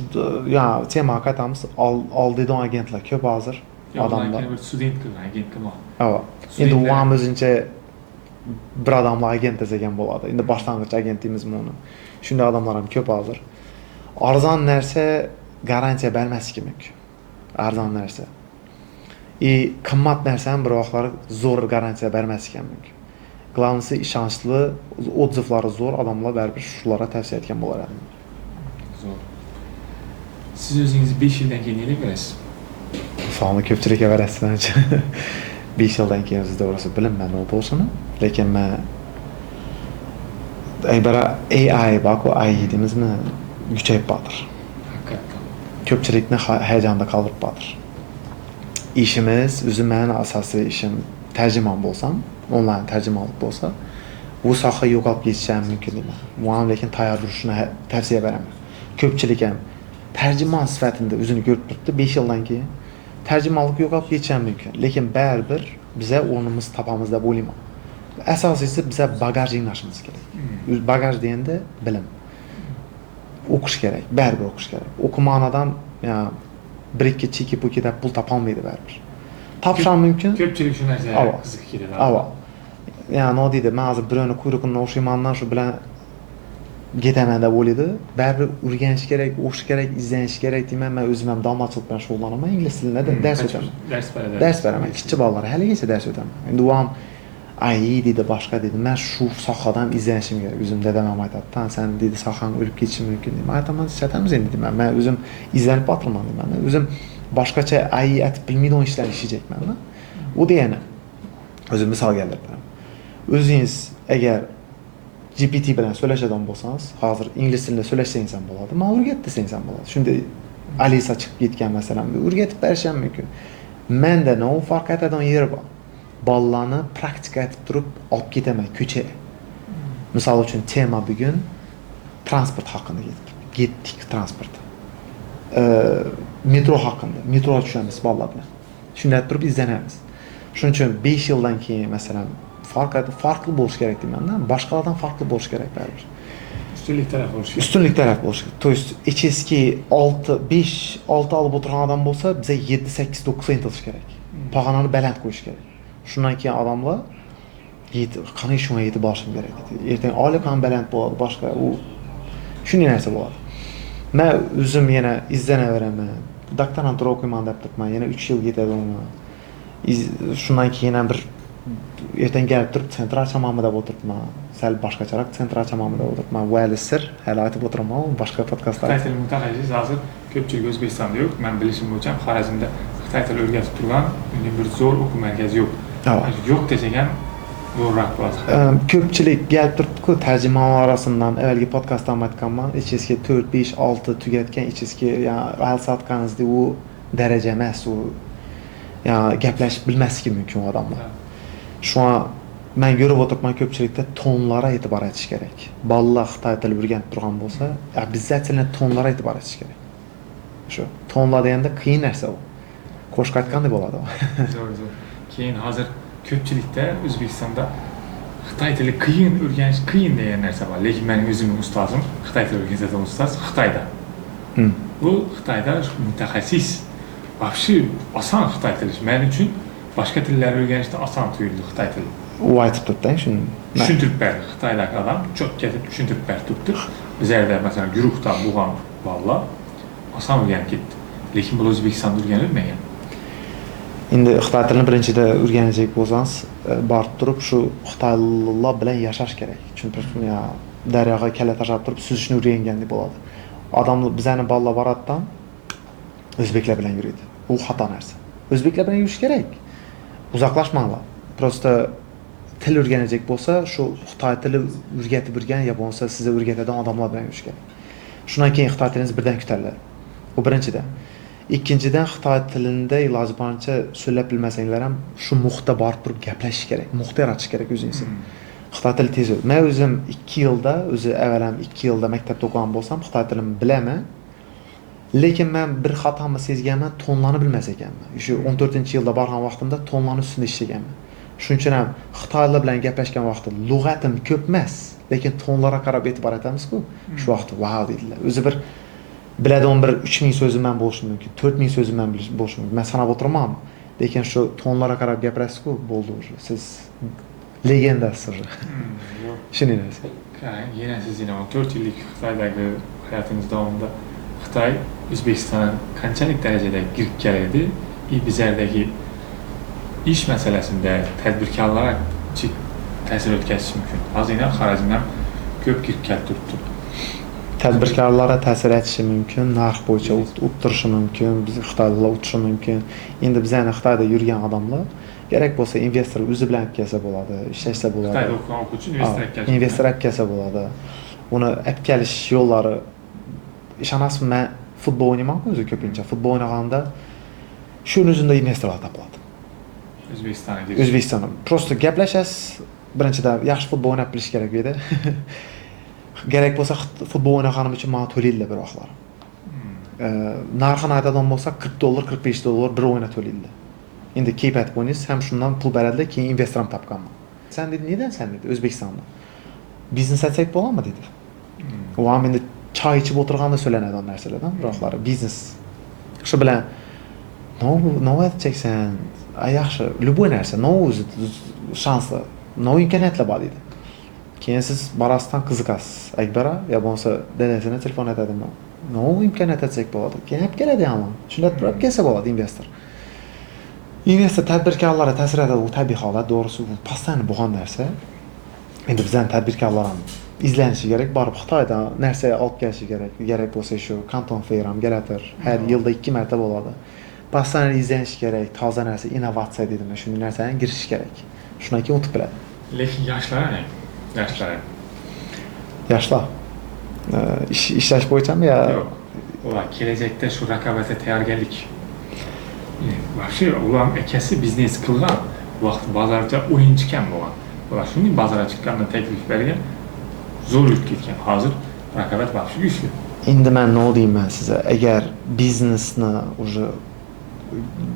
temaga qaytamiz. Oldindan agentlar ko'p hozir. Odamlar bir student qilgan agent qilmoq. Endi u ham o'zincha bir odamlar agent degan bo'ladi. Endi boshlang'ich agent deymizmi uni. Shunday odamlar ham ko'p hozir. Arzon narsa garantiya bermasligi mumkin. Arzon narsa. Qimmat narsa ham biroqlar zo'r garantiya bermasligi mumkin. Glавнысы ishonchli, odzivlari zo'r odamlar baribir shularga tavsiya etgan bo'laradi. Zo'r. Siz o'zingizni 5 yildan keyin nima ko'rasiz? Sonni ko'pchilikka berasiz menimcha. 5 yildan keyin o'zida o'rasa bilinmaydi nima bo'lishini, lekin men AI bak o AI deymizmi kuchayib botir. Haqiqatan. Ko'pchilikni hayajonda qoldirib botir. İşimiz, o'zi meni asosiy ishim tarjimon bo'lsam, onlayn tarjimonlik bo'lsa, bu soha yo'qolib ketishi ham mumkin deyman. Bu ham lekin tayyor turishni tavsiya beraman. Ko'pchilik ham tarjimon sifatida o'zini ko'rib turibdi 5 yildan keyin. Tarjimonlik yo'qolib ketishi ham mumkin, lekin baribir biza o'rnimiz topamiz deb o'ylayman. Asosiysi biza bagaj yig'nashimiz kerak. Bagaj deganda bilim. O'qish kerak, baribir o'qish kerak. O'qimagan odam bir-ikki cheki-puki deb pul topolmaydi baribir. Topisham mumkin. Ko'pchilik shu narsaga qiziqib ketadi. Nodiyda men hozir birovni quyruqini o'xshaymandan shu bilan ketaman deb o'ylaydi. Baribir o'rganish kerak, o'qish kerak, izlanish kerak deyman. Men o'zim ham dalmatchilik bilan shug'ullanaman, ingliz tilida dars o'taman. Dars beraman. Kichik bolalar haligacha dars o'taman. Endi u ham AI deydi, boshqa deydi. Men shu sohadan izlanishim kerak. O'zim dadam ham aytadi, "Sen deydi sohang o'lib ketishi mumkin" deyman. Aytaman, "Chatamiz endi" deyman. Men o'zim izlanib o'tirman deyman. O'zim boshqacha AI aytib bilmaydigan ishlarni ishlayapman. U degani o'zim misol keltirib beraman. O'zingiz agar GPT bilan so'rashadigan bo'lsangiz, hozir ingliz tilida so'rashsangiz ham bo'ladi. Men o'rgat desangiz ham bo'ladi. Shunday Alisa chiqib ketgan masalan, o'rgatib berish ham mumkin. Menda nima farq etadigan yeri bor. Bolalarni praktika etib turib olib ketaman ko'chaga. Misol uchun tema bugun transport haqida ketdik transport. Metro haqida, metro tushamiz bolalar bilan. Shunday turib izlanamiz. Shuning uchun 5 yildan keyin masalan farqli bo'lish kerak deyman-da, boshqalardan farqli bo'lish kerak baribir. Ustunlik taraf bo'lish kerak. Ustunlik taraf bo'lish kerak. To есть HSK 6 olib o'tirgan odam bo'lsa, biza 7, 8, 9 intilish kerak. Pog'onani baland qo'yish kerak. Shundan keyin odamlar qanday shunga yetib borishim kerak deydi. Ertaga olib ham baland bo'ladi, boshqa u shunday narsa bo'ladi. Men o'zim yana izlanaveraman. Doktorantura o'qiyman deb turibman. Yana 3 yil ketadi uni. Shundan keyin ham bir ertaga kelib turib sentr ochamanmi deb o'tiribman. Sal boshqacharoq sentr ochamanmi deb o'tiribman. Vali sir, hali aytib o'tiraman boshqa podkastlar. Xitoy tili mutaxassis hozir ko'pchilik O'zbekistonda yo'q. Men bilishim bo'yicha Xorazmda Xitoy tili o'rgatib turgan bir zo'r o'quv markazi yo'q. Yo'q desak ham zo'rroq bo'ladi. Ko'pchilik kelib turibdi-ku, tarjimonlar orasidan avvalgi podkastda ham aytganman, HSK 4, 5, 6 tugatgan HSK, ya'ni satganingizda u daraja emas, u gaplashib bilmasligi mumkin odamlar. Shu men görüp oturman köpçülükte tonlara etibar etiş gerek. Balla Xitay tili o'rganib turgan bo'lsa, bizzat tilini tonlara etibar etiş gerek. Şu tonla degende qiyin narsa u. Qo'shib aytgandek bo'ladi u. Zo'r. Keyin hozir ko'pchilikda O'zbekistonda Xitoy tili qiyin o'rganish qiyin degan narsa bor. Lekin mening o'zimning ustozim Xitoy tili o'rgatadigan ustoz Xitoyda. Bu Xitoyda mutaxassis. Вообще oson Xitoy tili. Men uchun boshqa tillar o'rganishda oson tuyuldi Xitoy tili. U aytib turibdi shuni. Tushuntirib berdi. Xitoydagi odam çok ketib tushuntirib berdi. Bizlarda masalan guruhda bo'lgan bolalar oson o'rganib ketdi. Lekin bu O'zbekistonda o'rganilmagan. Endi Xitoy tilini birinchida o'rganajak bo'lsangiz, borib turib shu xitoyliklar bilan yashash kerak. Tushuntiribsizmi? Ya daryoga kalla tashlab turib suzishni o'rgangandek bo'ladi. Odam bizani bolalar boradidan o'zbeklar bilan yuradi. U xato narsa. O'zbeklar bilan yurish kerak. Uzoqlashmanglar. Prosta til o'rganajak bo'lsa, shu Xitoy tili o'rgatib yurgan ya bo'lmasa sizga o'rgatadigan odamlar bilan yurish kerak. Shundan keyin Xitoy tilingiz birdan ko'tariladi. Bu birinchidan. Ikkinchidan Xitoy tilida iloji boricha so'zlab bilmasanglar ham shu muhitda borib turib gaplashish kerak, muhit yaratish kerak o'zingiz. Xitoy tili tez. Men o'zim 2 yilda, o'zi avvalam 2 yilda maktabda o'qigan bo'lsam, Xitoy tilini bilaman. Lekin men bir xatomni sezganman, tonlarni bilmas ekanman. Shu 14-yilda borgan vaqtimda tonlarni ustida ishlaganman. Shuning uchun ham Xitoylar bilan gaplashgan vaqtda lug'atim ko'p emas, lekin tonlarga qarab e'tibor etamiz-ku. Shu vaqtda wow dedilar. O'zi bir biladigan bir 3000 so'zim men bo'lishi mumkin, 4000 so'zim men bo'lishi mumkin. Men sanab o'tirmayman. Lekin shu tonlarga qarab gapirasiz-ku, bo'ldi o'sha. Siz legendasiz. Shuning narsa. Yana siz 4 yillik Xitoydagi hayotingiz davomida Xitoy O'zbekistonga qanchalik darajada kirib keladi? Bizlardagi ish masalasida tadbirkorlar ta'sir o'tkazish mumkin. Hozirdan Xorazmdan ko'p kirib kelib turibdi. Tadbirkorlarga ta'sir etishi mumkin, narx bo'yicha o'ttirishi mumkin, biz Xitoyda o'tirishi mumkin. Endi bizlarning Xitoyda yurgan odamlar kerak bo'lsa investor o'zi bilan kelsa bo'ladi, ishlashsa bo'ladi. Xitoyda o'qigan o'quvchi investor kelsa bo'ladi. Uni olib kelish yo'llari ishonasizmi, men futbol o'ynayman-ku o'zi ko'pincha. Futbol o'ynaganda shuni o'zida investorlar topiladi. O'zbekistonda. Prosta gaplashasiz, birinchidan yaxshi futbol o'ynab bilish kerak edi. Kerak bo'lsa futbol o'ynaganim uchun menga to'laydilar bir vaqtlar. Narxini aytadigan bo'lsa $40, $45 bir o'yinga to'laydilar. Endi keyp aytib o'ynaysiz, ham shundan pul beradilar, keyin investor ham topganman. Sen dedi, "Neden sen?" dedi, "O'zbekistonda." Biznes etsak bo'ladimi dedi. U ham endi choy ichib o'tirganda söylenadigan narsalardan biroqlari biznes. Shu bilan no aytacaksan, yaxshi, любой narsa, no o'zi shanslar, no imkoniyatlar bor dedi. Keyin siz borasdan qiziqasiz. Akbara ya bo'lsa dadasini telefon aytadimi? No imkoniyat etsak bo'ladi. Keyin olib keladi ham. Shunda turib kelsa bo'ladi investor. Investor tadbirkorlarga ta'sir etadi, u tabiiy holat, to'g'risi bu postdan bo'lgan narsa. Endi bizdan tadbirkorlar ham izlanishi kerak, borib Xitoyda narsa olib kelishi kerak. Kerak bo'lsa shu Kanton Fair ham gelatir. Har yilda 2 marta bo'ladi. Postdan izlanishi kerak, toza narsa, innovatsiya deydimi, shunday narsaga kirishish kerak. Shundan keyin o'tib biladi. Lekin Yoshlar. İşlash bo'yichami yo? Yo'q. Ular kelajakda shu raqobatga tayyorgarlik. Вообще ular akasi biznes qilgan vaqt bozorda o'yinchi kam bo'lgan. Ular shunday bozorga chiqqanda taklif bergan, zo'r yurib ketgan. Hozir raqobat вообще kuchli. Endi men nima deyman sizga, agar biznesni уже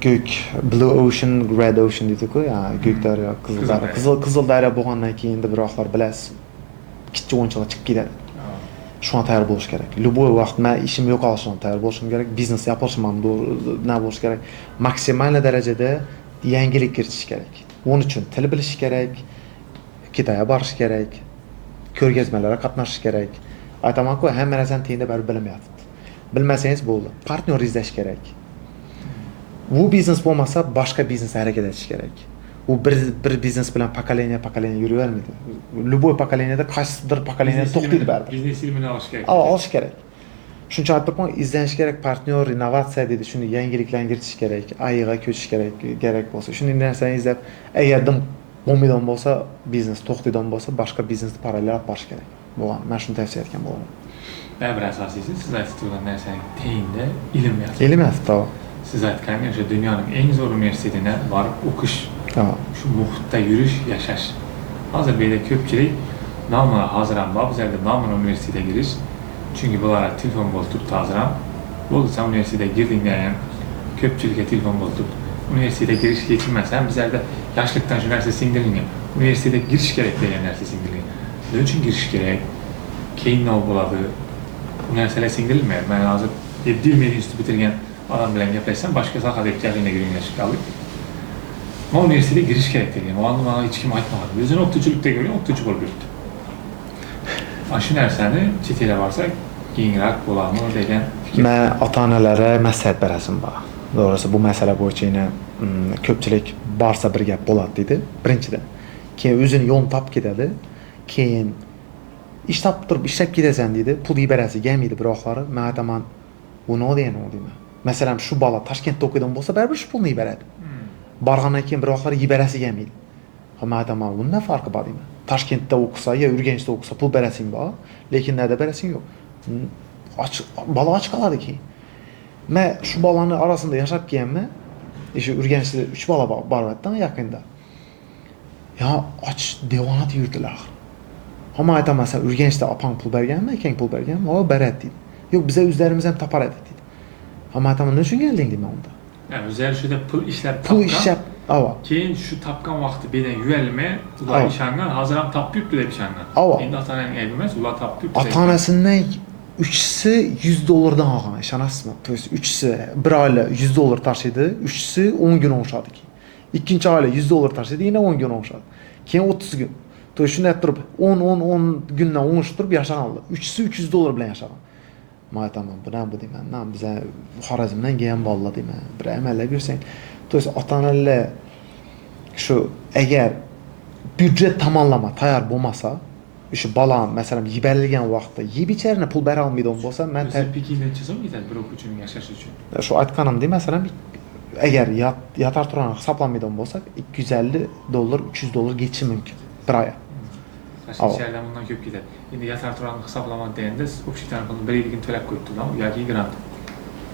Gök, Blue Ocean, Red Ocean deydi-ku, ya'ni Gök daryo, Qizil daryo bo'lgandan keyin endi biroqlar bilasiz, kichik o'yinchilar chiqib ketadi. Shuna tayyor bo'lish kerak. Любой vaqt men ishim yo'qolishim tayyor bo'lishim kerak, biznes yapishim ham nima bo'lish kerak. Maksimal darajada yangilik kiritish kerak. Uning uchun til bilish kerak, Xitoyga borish kerak, ko'rgazmalarga qatnashish kerak. Aytaman-ku, hamma narsani tengda baribir bilmayapti. Bilmasangiz bo'ldi. Partnyor izlash kerak. Bu biznes bo'lmasa, boshqa biznesga harakat etish kerak. U bir biznes bilan pokoleniya yuravermaydi. Любой pokoleniyada qaysidir pokoleniya to'xtaydi baribir. Biznes ilmini olish kerak. Olish kerak. Shuncha aytibman, izlanish kerak, partnyor, innovatsiya dedi, shuni yangiliklarni kiritish kerak, AIga ko'chish kerak bo'lsa, shunday narsani izlab, agar bo'lmaydigan bo'lsa, biznes to'xtaydigan bo'lsa, boshqa biznesni parallel olib borish kerak. Bo'lgan. Men shuni tavsiya etgan bo'laman. Bir asosiysi siz aytib turgan narsaning tengida ilm yotibdi. Ilm yotibdi. Siz aytgan o'sha dunyoning eng zo'r universitetine borib o'qish, shu muhitda yurish, yashash. Hazır böyle köpçülük namına hazıram var. Bizlerde namına üniversitede giriş. Çünkü bunlara telefon bulup hazıram. Olursa üniversitede girdiğinde yani köpçülüke telefon bulup üniversitede giriş geçilmezsen bizlerde yaşlıktan şu nerse sindirilmiyor. Üniversitede giriş gerek diyen nerse sindirilmiyor. Bunun için giriş gerek. Keyin ne buladı? Üniversitede sindirilmiyor. Ben hazır dil medenisti bitirgen adam bilen yapaysan başka sakat etkilerine girmeye kaldık. Ama üniversitede giriş gerek diyen. O anda bana hiç kim aytmadı. Özünü oktuculukta görüyor, oktucu bol gördü. Aşı nersəni çet elə varsa keyinrak bulanı degan fikir. Mən ata-analara məsləhət verəsim var. Doğrusu bu məsələ boyunca yenə köpçülük varsa bir gəp bolad dedi. Birinchidən. Keyin özünü yolunu tap gedədi. Keyin iş tapıb durub işləb gedəsən dedi. Pul ibarəsi gəlməydi biroqları. Mən aytaman bu nə deyən o deyim. Məsələn şu bala Toshkentdə oxuyan bolsa bərabər şu pulunu ibarət. Barğandan keyin biroqları ibarəsi gəlməydi. Ama adamın bunun ne farkı var değil mi? Taşkent'te okusa ya Ürgenç'te okusa pul beresin var. Lakin nerede beresin yok. Bala aç kaladı ki. Ben şu balanın arasında yaşap giyemme işte Ürgenç'te 3 bala var yakında. Ya aç devanat yürüdüler. Ama adam mesela Ürgenç'te apan pul bergen mi? Ken pul bergen mi? O beret değil. Yok bize üzlerimizden tapar edet değil. Ama adamın ne için geldin değil mi onda? Yani özel şöyle pul işler tapkan. Pul işlep. Ava. Keyin şu tapkan vakti beden yüelme ular işangan hazıram tapyp bile işangan. Ava. Endi ata-anan ebilmez ular tapyp. Ata-anasından üçüsü $100 alған, işanasın mı? Üçüsü bir aile $100 taşıdı, üçüsü 10 gün oluşadı ki. İkinci aile $100 taşıdı, yine 10 gün oluşadı. Keyin 30 gün. Şunu ettirip 10 günden oluşturup yaşananlı. Üçüsü $300 bilen yaşanan. Ma tamam, bu ne bu deyim ben. Bize Xorazmdan gelən balla deyim ben. Bir əməllə görsən. Ata-analar şu eğer büdcət tamamlama tayar olmasa, şu balan məsələn yibərlilgən vaxtda yeyib içərinə pul bərə almaydı bolsa, mən peki neçəsə mi gider bir oxucunun yaşaşı üçün? Şu aytqanım deyim məsələn eğer yatar turan hesaplanmaydı bolsa $250, $300 geçişi mümkün bir aya. Başka şeylerden bundan köp gider. Şimdi yatar turan hesaplama deyəndə общий tarafının bir ilgin tölək qoydu lan, yoki grant.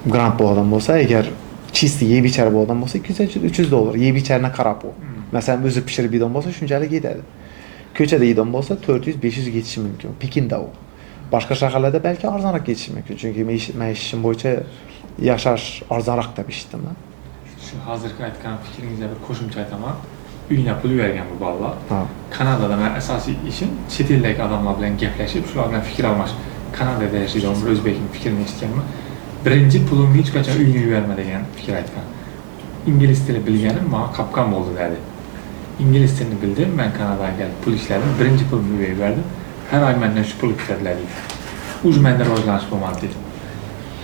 Grant bu adam bolsa, eğer çisti yeyib içəri bu adam bolsa $200, yeyib içərinə qarab o. Məsələn özü pişirib idon bolsa şuncəli gedədi. Köçədə idon bolsa 400-500 geçişi mümkün. Pekin'də o. Başqa şəhərlərdə bəlkə arzanraq geçişi mümkün. Çünki mən işim boyunca yaşar arzanraq da bişdim mən. Şu hazırki aytqan fikrinizə bir qoşumça aytama. Üyünə pul vergən bu balla. Kanadada mən əsasi işim çet ildəki adamlar bilan gəpləşib, şulardan fikir almaq. Kanadada yaşayıram, bir özbəkin fikrini istəyəmə. Birinci pulumu heç qaçan üyünə vermə degen fikir aytqan. İngiliz dili bilgənim bana kapkan oldu dedi. İngiliz dilini bildim, ben Kanada'ya geldim, pul işledim, birinci pulumu üyeye verdim. Her ay benden şu pulu istediler deyip. Uç məndə rojlanış olmadı dedim.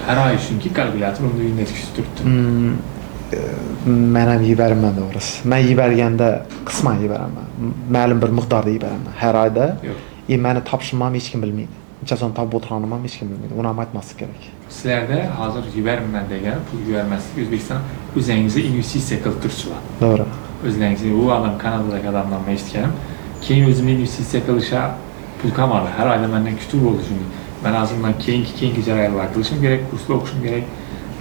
Her ay çünkü kalkülatör onu üyünün etkisi tuttu. Mənəm yibərim mən də orası. Mən yibərgəndə qısman yibərəm mən. Məlum bir miqdarda yibərəm mən. Hər ayda. Məni tapşırmam heç kim bilməydi. Neçə tapıb oturanmam heç kim bilməydi. Ona aytması gerek. Sizlərdə hazır yibərmən degen pul yibərməsi Özbekistan özünüzə investisiya qıltırışı var. Doğru. Özünüzə o adam Kanadadakı adamdan mən istəyirəm. Keyin özümə investisiya qılışa pul kalmadı. Hər ayda məndən kütüb oldu çünki. Mən azından keyinki cərayələr qılışım gerek, kurslu oxuşum gerek.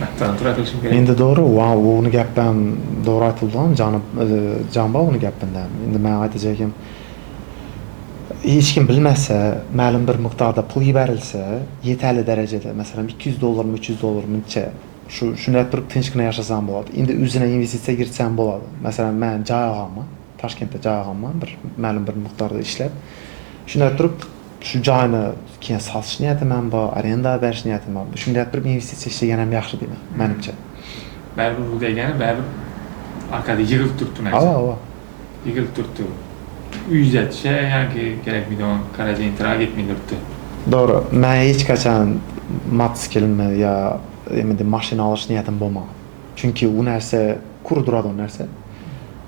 Doktorantura qılışım gerek. İndi doğru, onu gəpəm doğru aytıldı. Canba onu gəpəndən. İndi mən aytacağım. Heç kim bilməsə, məlum bir miqdarda pul yibərilsə, yetərli dərəcədə, məsələn $200, $300 neçə, şunu etdirib tinçkina yaşasan boladı. İndi üzünə investisiya girsən boladı. Məsələn, mən cay ağamı, Taşkentdə cay ağamı məlum bir miqdarda işləb, şunu etdirib şu cayını keyin satış niyyəti mən var, arenda beriş niyyəti mən var. Şunu etdirib investisiya işləyənəm yaxşı deyim mənimcə. Bərabər bu degəni bərabər arkada yığılıb durdu nəsə. Ava. Yığılıb durdu. Ücret yani gerek milyon karaca intihar etmeyilirdi. Doğru. Mən heç qaçan mat skilimi ya maşın alış niyyətim olmadı. Çünki o nərsə quruduradı o nərsə.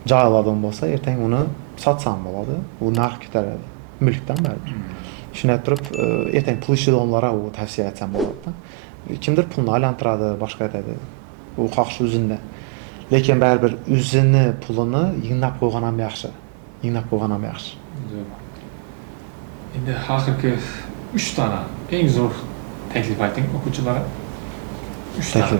Cay aladım olsa ertəyin onu satsan boladı. O narx kütərədi. Mülkdən bərabər. Şunu etdirib ertəyin pul işi də onlara o tavsiyə etsəm boladı. Kimdir pulunu aylantıradı, başqa edədi. O xaxşı üzündə. Lakin bərabər üzünü, pulunu yığınab qoyğanam yaxşı. Yığınab qoyğanam yaxşı. İndi axırki 3 tane en zor təklif etdin oxuculara. 3 tane.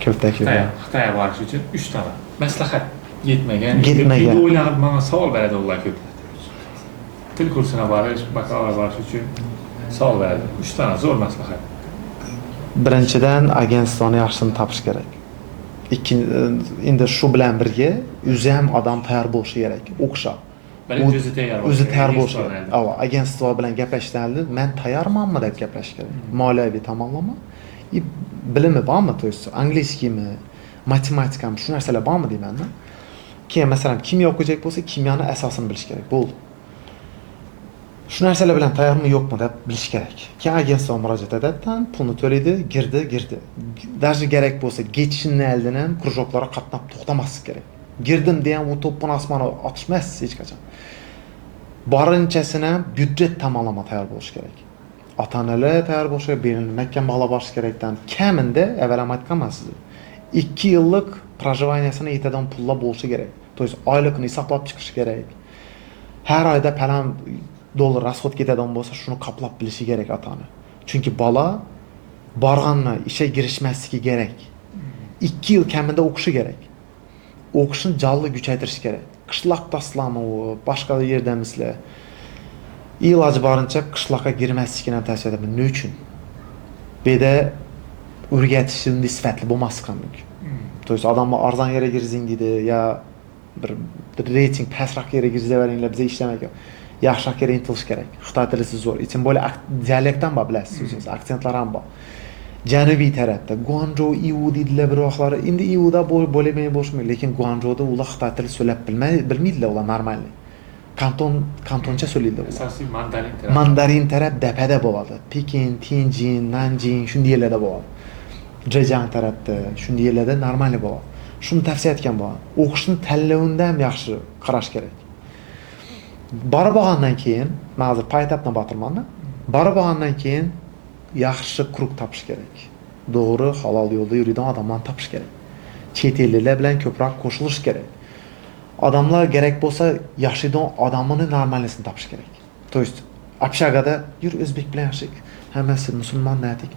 Köp təklif. Xitaya varış üçün 3 tane. Məsləhət getməgən. Getməgən. İndi oynanıb bana savol verədi onlar köp. Til kursuna barish, bakalavr barish uchun savol berdi. 3 tane zo'r maslahat. Birinchidan, agentstvoni yaxshisini topish kerak. Endi shu bilan birga o'zi ham odam tayyor bo'lishi kerak, o'qishga. O'zi tayyor bo'lishi. O'zi tayyor bo'lishi kerak. Agentstvo bilan gaplashishdan oldin men tayyormanmi deb gaplashish kerak. Moliyaviy tomonlama, bilimi bormi, to есть angliyskimi, matematikami, shu narsalar bormi deyman-da. Keyin masalan kimyo o'qiyotgan bo'lsa, kimyoni asosini bilish kerak. Bo'ldi. Shu narsalar bilan tayyormi yo'qmi deb bilish kerak. Keyin agentstvo murojaat etadi, pulni to'laydi, girdi. Даже kerak bo'lsa, geçishni oldin ham krujoklarga qatnab to'xtamaslik kerak. Girdim degan u to'pni osmonni otishmas hech qachon. Borinchasini byudjet tomonlama tayyor bo'lish kerak. Ota-onalar tayyor bo'lishi kerak, berilmakka bog'lab olish kerakdan kamida avval ham aytganman sizga. 2 yillik projevaniyasini yetadigan pullar bo'lishi kerak. To есть oylikni hisoblab chiqish kerak. Har oyda falan dollar rasxod ketadigan bo'lsa, shuni qoplab bilishi kerak ota-ona. Chunki bola borganni ishga girishmasligi kerak. 2 yil kamida o'qishi kerak. O'qishni jonli kuchaytirish kerak. Qishloqda sizlarmi u, boshqa yerdan misli iloji boricha qishloqqa girmaslikni ham tavsiya etaman. Nima uchun? Bu yerda o'rgatishni sifatli bo'lmasligi mumkin. To есть odamlar arzon yerga kirzing deydi, yo bir reyting pastroq yerga kirzaveringlar, bizga ishlamaydi. Yaxshiroq yerga intilish kerak. Xitoy tili zo'r. Tем более dialektdan bor bilasiz, o'zingiz aksentlar ham bor. Janubiy tarafda Guangzhou, Iwu deydilar bir vaqtlar. Endi Iwuda bo'lamay bo'lmaydi, lekin Guangzhouda ular Xitoy tili so'zlab bilmaydilar, ular normal. Kantoncha so'zlaydilar. Asosiy mandarin taraf. Mandarin taraf dapada bo'ladi. Pekin, Tianjin, Nanjing shunday yerlarda bo'ladi. Zhejiang tarafda shunday yerlarda normal bo'ladi. Shuni tavsiya etgan bo'laman. O'qishni tanlovida ham yaxshi qarash kerak. Borib olgandan keyin, men hozir paytapni botirman-da. Borib olgandan keyin yaxshi krug topish kerak. To'g'ri, halol yo'lda yuradigan odamlarni topish kerak. Chet elliklar bilan ko'proq qo'shilish kerak. Odamlar kerak bo'lsa, yashaydigan odamini normalisini topish kerak. To есть, общагада yur o'zbek bilan yashaylik. Hammasi musulmon natik.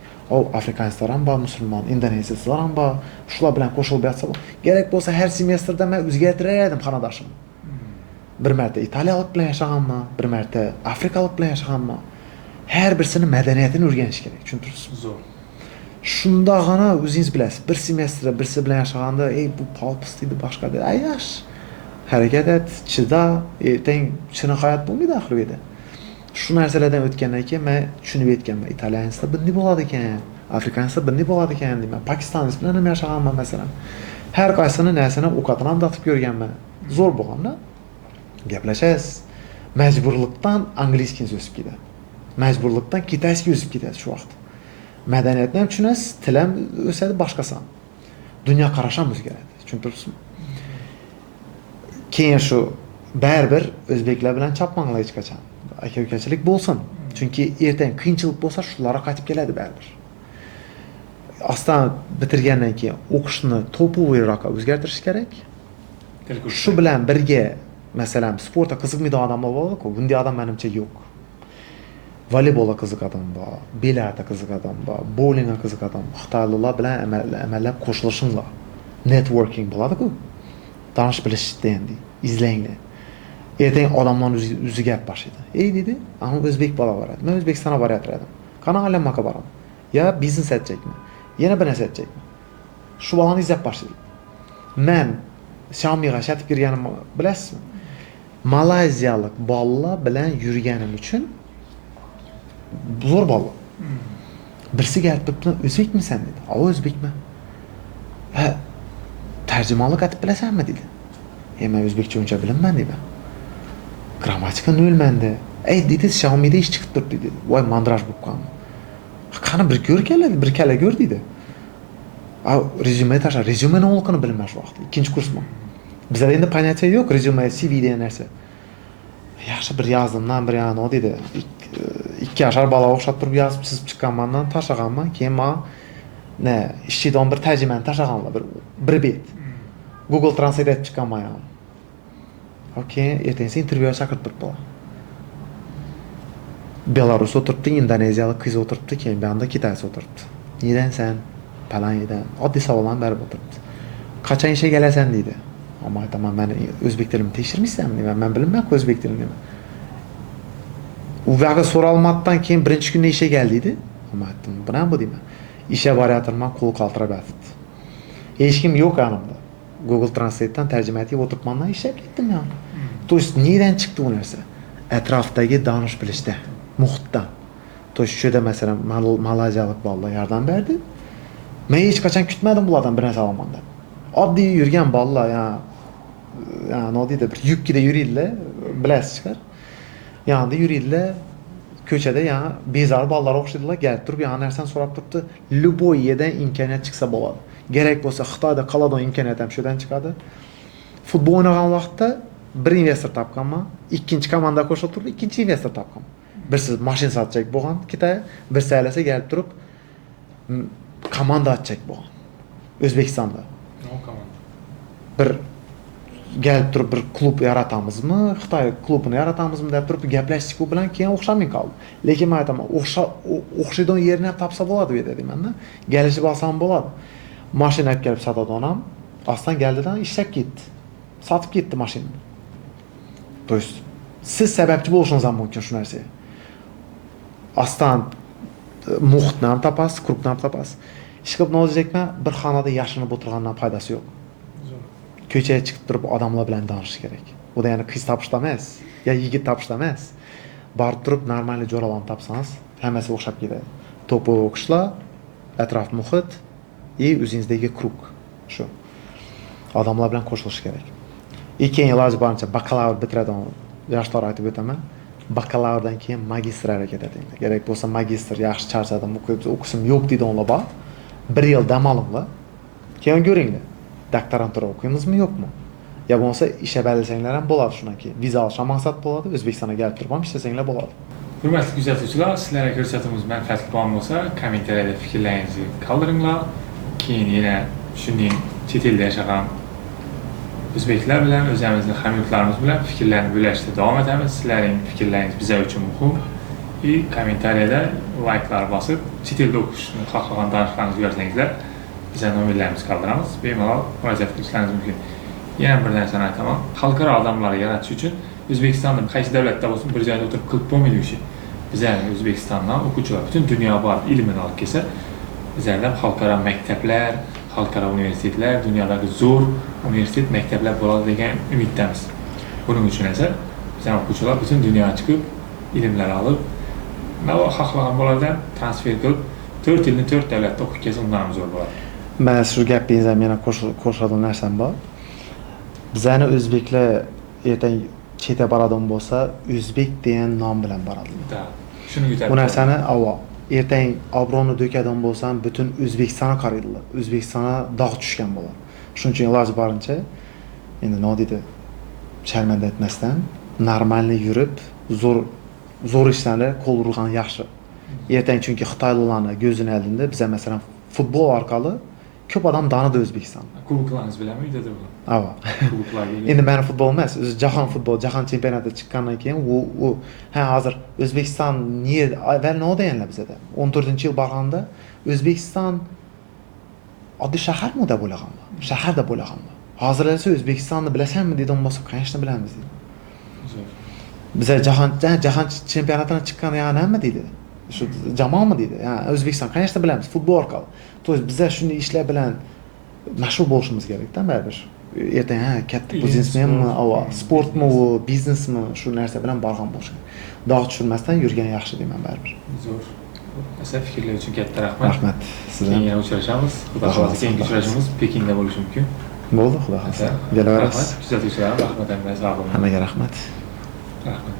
Afrikanislar ham bor, musulmon, indoneziyalar ham bor. Shular bilan qo'shilib yotsa, kerak bo'lsa har semestrda men o'zgartirardim xonadonimni. Bir marta italiyalik bilan yashaganman, bir marta afrikalik bilan yashaganman. Har birisini madaniyatini o'rganish kerak, tushuntirsizmi? Zo'r. Shundagina o'zingiz bilasiz, bir semestrda birisi bilan yashaganda, bu palpis deydi, boshqa deydi. Ayyash. Harakat et, chida, ertaga chini hayot bo'lmaydi axir bu yerda. Shu narsalardan o'tgandan keyin men tushunib yetganman. Italyanslar bunday bo'ladi ekan, afrikanslar bunday bo'ladi ekan deyman. Pokistonlik bilan ham yashaganman masalan. Har qaysini narsani o'qatini ham tatib ko'rganman. Zo'r bo'lganda gaplashasiz. Majburlikdan angliyskiga o'sib ketadi. Majburlikdan kitayskiga o'sib ketadi shu vaqt. Madaniyatni ham tushunasiz, til ham o'sadi, boshqasi ham. Dunyo qarash ham o'zgaradi. Tushuntirsizmi? Keyin shu baribir o'zbeklar bilan chopmanglar hech qachon. Aka-ukachilik bo'lsin. Chunki ertaga qiyinchilik bo'lsa, shularga qaytib keladi baribir. Aslan bitirgandan keyin o'qishni to'puviyroq o'zgartirish kerak. Shu bilan birga, masalan, sportga qiziqmaydigan odamlar bor-ku, bunday odam menimcha yo'q. Voleybolga qiziq odam bor, bilyardga qiziq odam bor, bowlingga qiziq odam bor. Xitoyliklar bilan amallab qo'shilishinglar. Networking bo'ladi-ku. Tanish bilishni endi izlanglar. Ertaga odamlar o'zi gap boshlaydi. Dedi, "Ana o'zbek bola boradi. Men O'zbekistonga borayotirdim. Qana alamaka boraman. Ya biznes etjakman. Yana bir narsa etjakman." Shu bolani izlab boshlaydi. Men Xiaomi'ga shatib kirganimni bilasizmi? Malayziyalik bolalar bilan yurganim uchun zo'r bola. Birsiga aytibdi, "O'zbekmisan?" dedi. "O, o'zbekman." "Ha, tarjimonlik aytib bilasanmi?" dedi. Men o'zbekcha uncha bilaman deyman. Grammatika nolmanda. Dedi, Xiaomi'da ish chiqib turibdi dedi. Voy, mandraj bo'lib qoldim. Qani bir ko'r keladi, bir kala ko'r dedi. Rezyume tashlab, rezyume nima o'qishni bilmas shu vaqt. Ikkinchi kursman. Bizlarda endi понятие yo'q, rezyume, CV degan narsa. Yaxshi bir yozdimdan bir yana dedi. 2 yoshar bola o'xshab turib yozib chizib chiqqanman, tashlaganman. Keyin men ishchidan bir tarjimani tashlaganlar, bir bet. Google Translate etib chiqqanman ham. Okay, ertasi intervyuga chaqirib turibdi. Belarus o'tiribdi, indoneziyalik qiz o'tiribdi, keyin bu yerda kitaycha o'tiribdi. Nedansan? Palan yedan. Oddiy savoldan berib o'tiribdi. Qachon ishga kelasan dedi. Ammo aytaman, men o'zbek tilini tekshirmaysanmi deyman. Men bilmayman o'zbek tilini. u yoqqa so'ralmadidan keyin birinchi kunda ishga keldiydi. Men aytdim, "Bu nima bu?" deyman. Ishga borayotirman, qo'l qaltirab yotibdi. Hech kim yo'q yanimda. Google Translate'dan tarjima etib o'tiribmandan ishlab ketdim yani. То есть neden chiqdi bu narsa? Atrofdagi donish bilishda, muhitdan. To есть shuda masalan malayziyalik bolalar yordam berdi. Men hech qachon kutmadim bulardan bir narsa olaman deb. Oddiy yurgan bolalar yani nima deydi, bir yukkida yuriydilar, bilasiz chiqar. Yanında yuriydilar, ko'chada yani bezar bolalar o'xshaydilar, kelib turib yana narsani so'rab turibdi. Любой yerdan imkoniyat chiqsa bo'ladi. Kerak bo'lsa Xitoyda qoladigan imkoniyat ham shudan chiqadi. Futbol o'ynagan vaqtda bir investor topganman, ikkinchi komanda qo'shilib turib, ikkinchi investor topganman. Birsiz mashina sotjak bo'lgan, Kitay, bir saylasa kelib turib komanda ochjak bo'lgan. O'zbekistonda. Bir kelib turib bir klub yaratamizmi, Xitoy klubini yaratamizmi deb turib gaplashdik u bilan, keyin o'xshamay qoldi. Lekin men aytaman, o'xshaydigan yerni ham topsa bo'ladi deyman-da. Kelishib olsam bo'ladi. Mashina olib kelib sotadi onam. Aslan geldidan ishlab ketdi. Sotib ketdi mashinani. То есть siz sababchi bo'lishingiz ham mumkin shu narsaga. Aslan muhitni ham topasiz, klubni ham topasiz. Ish qilib nozijekman, bir xonada yashinib o'tirgandan foydasi yo'q. Ko'chaga chiqib turib odamlar bilan tanishish kerak. Bu da ya'ni qiz topishda emas, yo yigit topishda emas. Borib turib normal jo'ralarni topsangiz, hammasi o'xshab ketadi. To'pov o'qishlar, atrof muhit, o'zingizdagi krug shu. Odamlar bilan qo'shilish kerak. Keyin iloji boricha bakalavr bitiradigan yoshlar aytib o'taman. Bakalavrdan keyin magistr harakat eting. Kerak bo'lsa magistr yaxshi charchadim, o'qisim yo'q deydiganlar bor. 1 yil dam olinglar. Keyin ko'ringlar. Doktorantura o'qiymizmi yo'qmi? Ya bo'lmasa ishga balisanglar ham bo'ladi shundan keyin. Viza olishga maqsad bo'ladi, O'zbekistonga kelib turib ham ishlasanglar bo'ladi. Hurmatli kuzatuvchilar, sizlarga ko'rsatuvimiz manfaatli bo'lsa, kommentariyada fikrlaringizni qoldiringlar. Keyin yana shunday chet elda yashagan o'zbeklar bilan o'zimizning hamyurtlarimiz bilan fikrlarni bo'lishda davom etamiz. Sizlarning fikrlaringiz bizlar uchun muhim. Kommentariyada like'lar bosib, chet elda o'qishni xohlagan donishlaringizni yo'rsangizlar, bizlar nomerlarimizni qoldiramiz. Bemalol murojaat qilishlaringiz mumkin. Yana bir narsani aytaman. Xalqaro odamlarni yaratish uchun O'zbekistonda qaysi davlatda bo'lsin bir joyda o'tirib qilib bo'lmaydi o'sha. Bizlarning O'zbekistondan o'quvchilar butun dunyo borib ilmini olib kelsa, bizlardan xalqaro maktablar, xalqaro universitetlar, dunyodagi zo'r universitet maktablar bo'ladi degan umiddamiz. Buning uchun esa bizlar o'quvchilar butun dunyoga chiqib, ilmlar olib, navo xohlagan bolalardan transfer qilib, 4 yilni 4 davlatda o'qib kelsa undan zo'r bo'ladi. Men shu gapingizga meni qo'shadigan narsam bor. Bizani o'zbeklar ertaga chetga boradigan bo'lsa, o'zbek degan nom bilan boradi. Shuni yutarib. Bu narsani avval ertaga obroni do'kadigan bo'lsam, butun O'zbekistonni qaraydilar. O'zbekistonga dog' tushgan bo'ladi. Shuning uchun iloji boricha endi nima deydi, sharmanda etmasdan normalni yurib, zo'r ishlarni qo'l urgan yaxshi. Ertaga chunki Xitoyliklarning ko'zini oldida biz masalan futbol orqali ko'p odam tanidi O'zbekistonni. Kuboklarimiz bilanmi uyda deb. Ava. Endi meni futbol emas, o'zi jahon futbol, jahon chempionati chiqqandan keyin u hozir O'zbekiston avval nima deganlar bizda? 14-yil borganda O'zbekiston oddiy shaharmi deb o'ylaganman. Shaharda bo'laganman. Hozir esa O'zbekistonni bilasanmi dedim bo'lsa, qanchani bilamiz deydi. Biz jahon chempionatidan chiqqan yana nima deydi? Shu jamoami deydi. Yani O'zbekiston qanchani bilamiz futbol orqali. To есть bizlar shunday ishlar bilan mashg'ul bo'lishimiz kerak-da baribir. Ertaga katta biznesmenmi, sportmi, biznesmi shu narsa bilan borgan bo'lish kerak. Dog' tushirmasdan yurgan yaxshi deyman baribir. Zo'r. Asa fikrlar uchun katta rahmat. Rahmat. Sizga Keyin uchrashamiz. Xudo xohlasa keyingi uchrashuvimiz Pekinda bo'lishi mumkin. Bo'ldi, xudo xohlasa. Kelaverasiz. Kuzatuvchilar, rahmat, sog' bo'ling. Hammaga rahmat. Rahmat.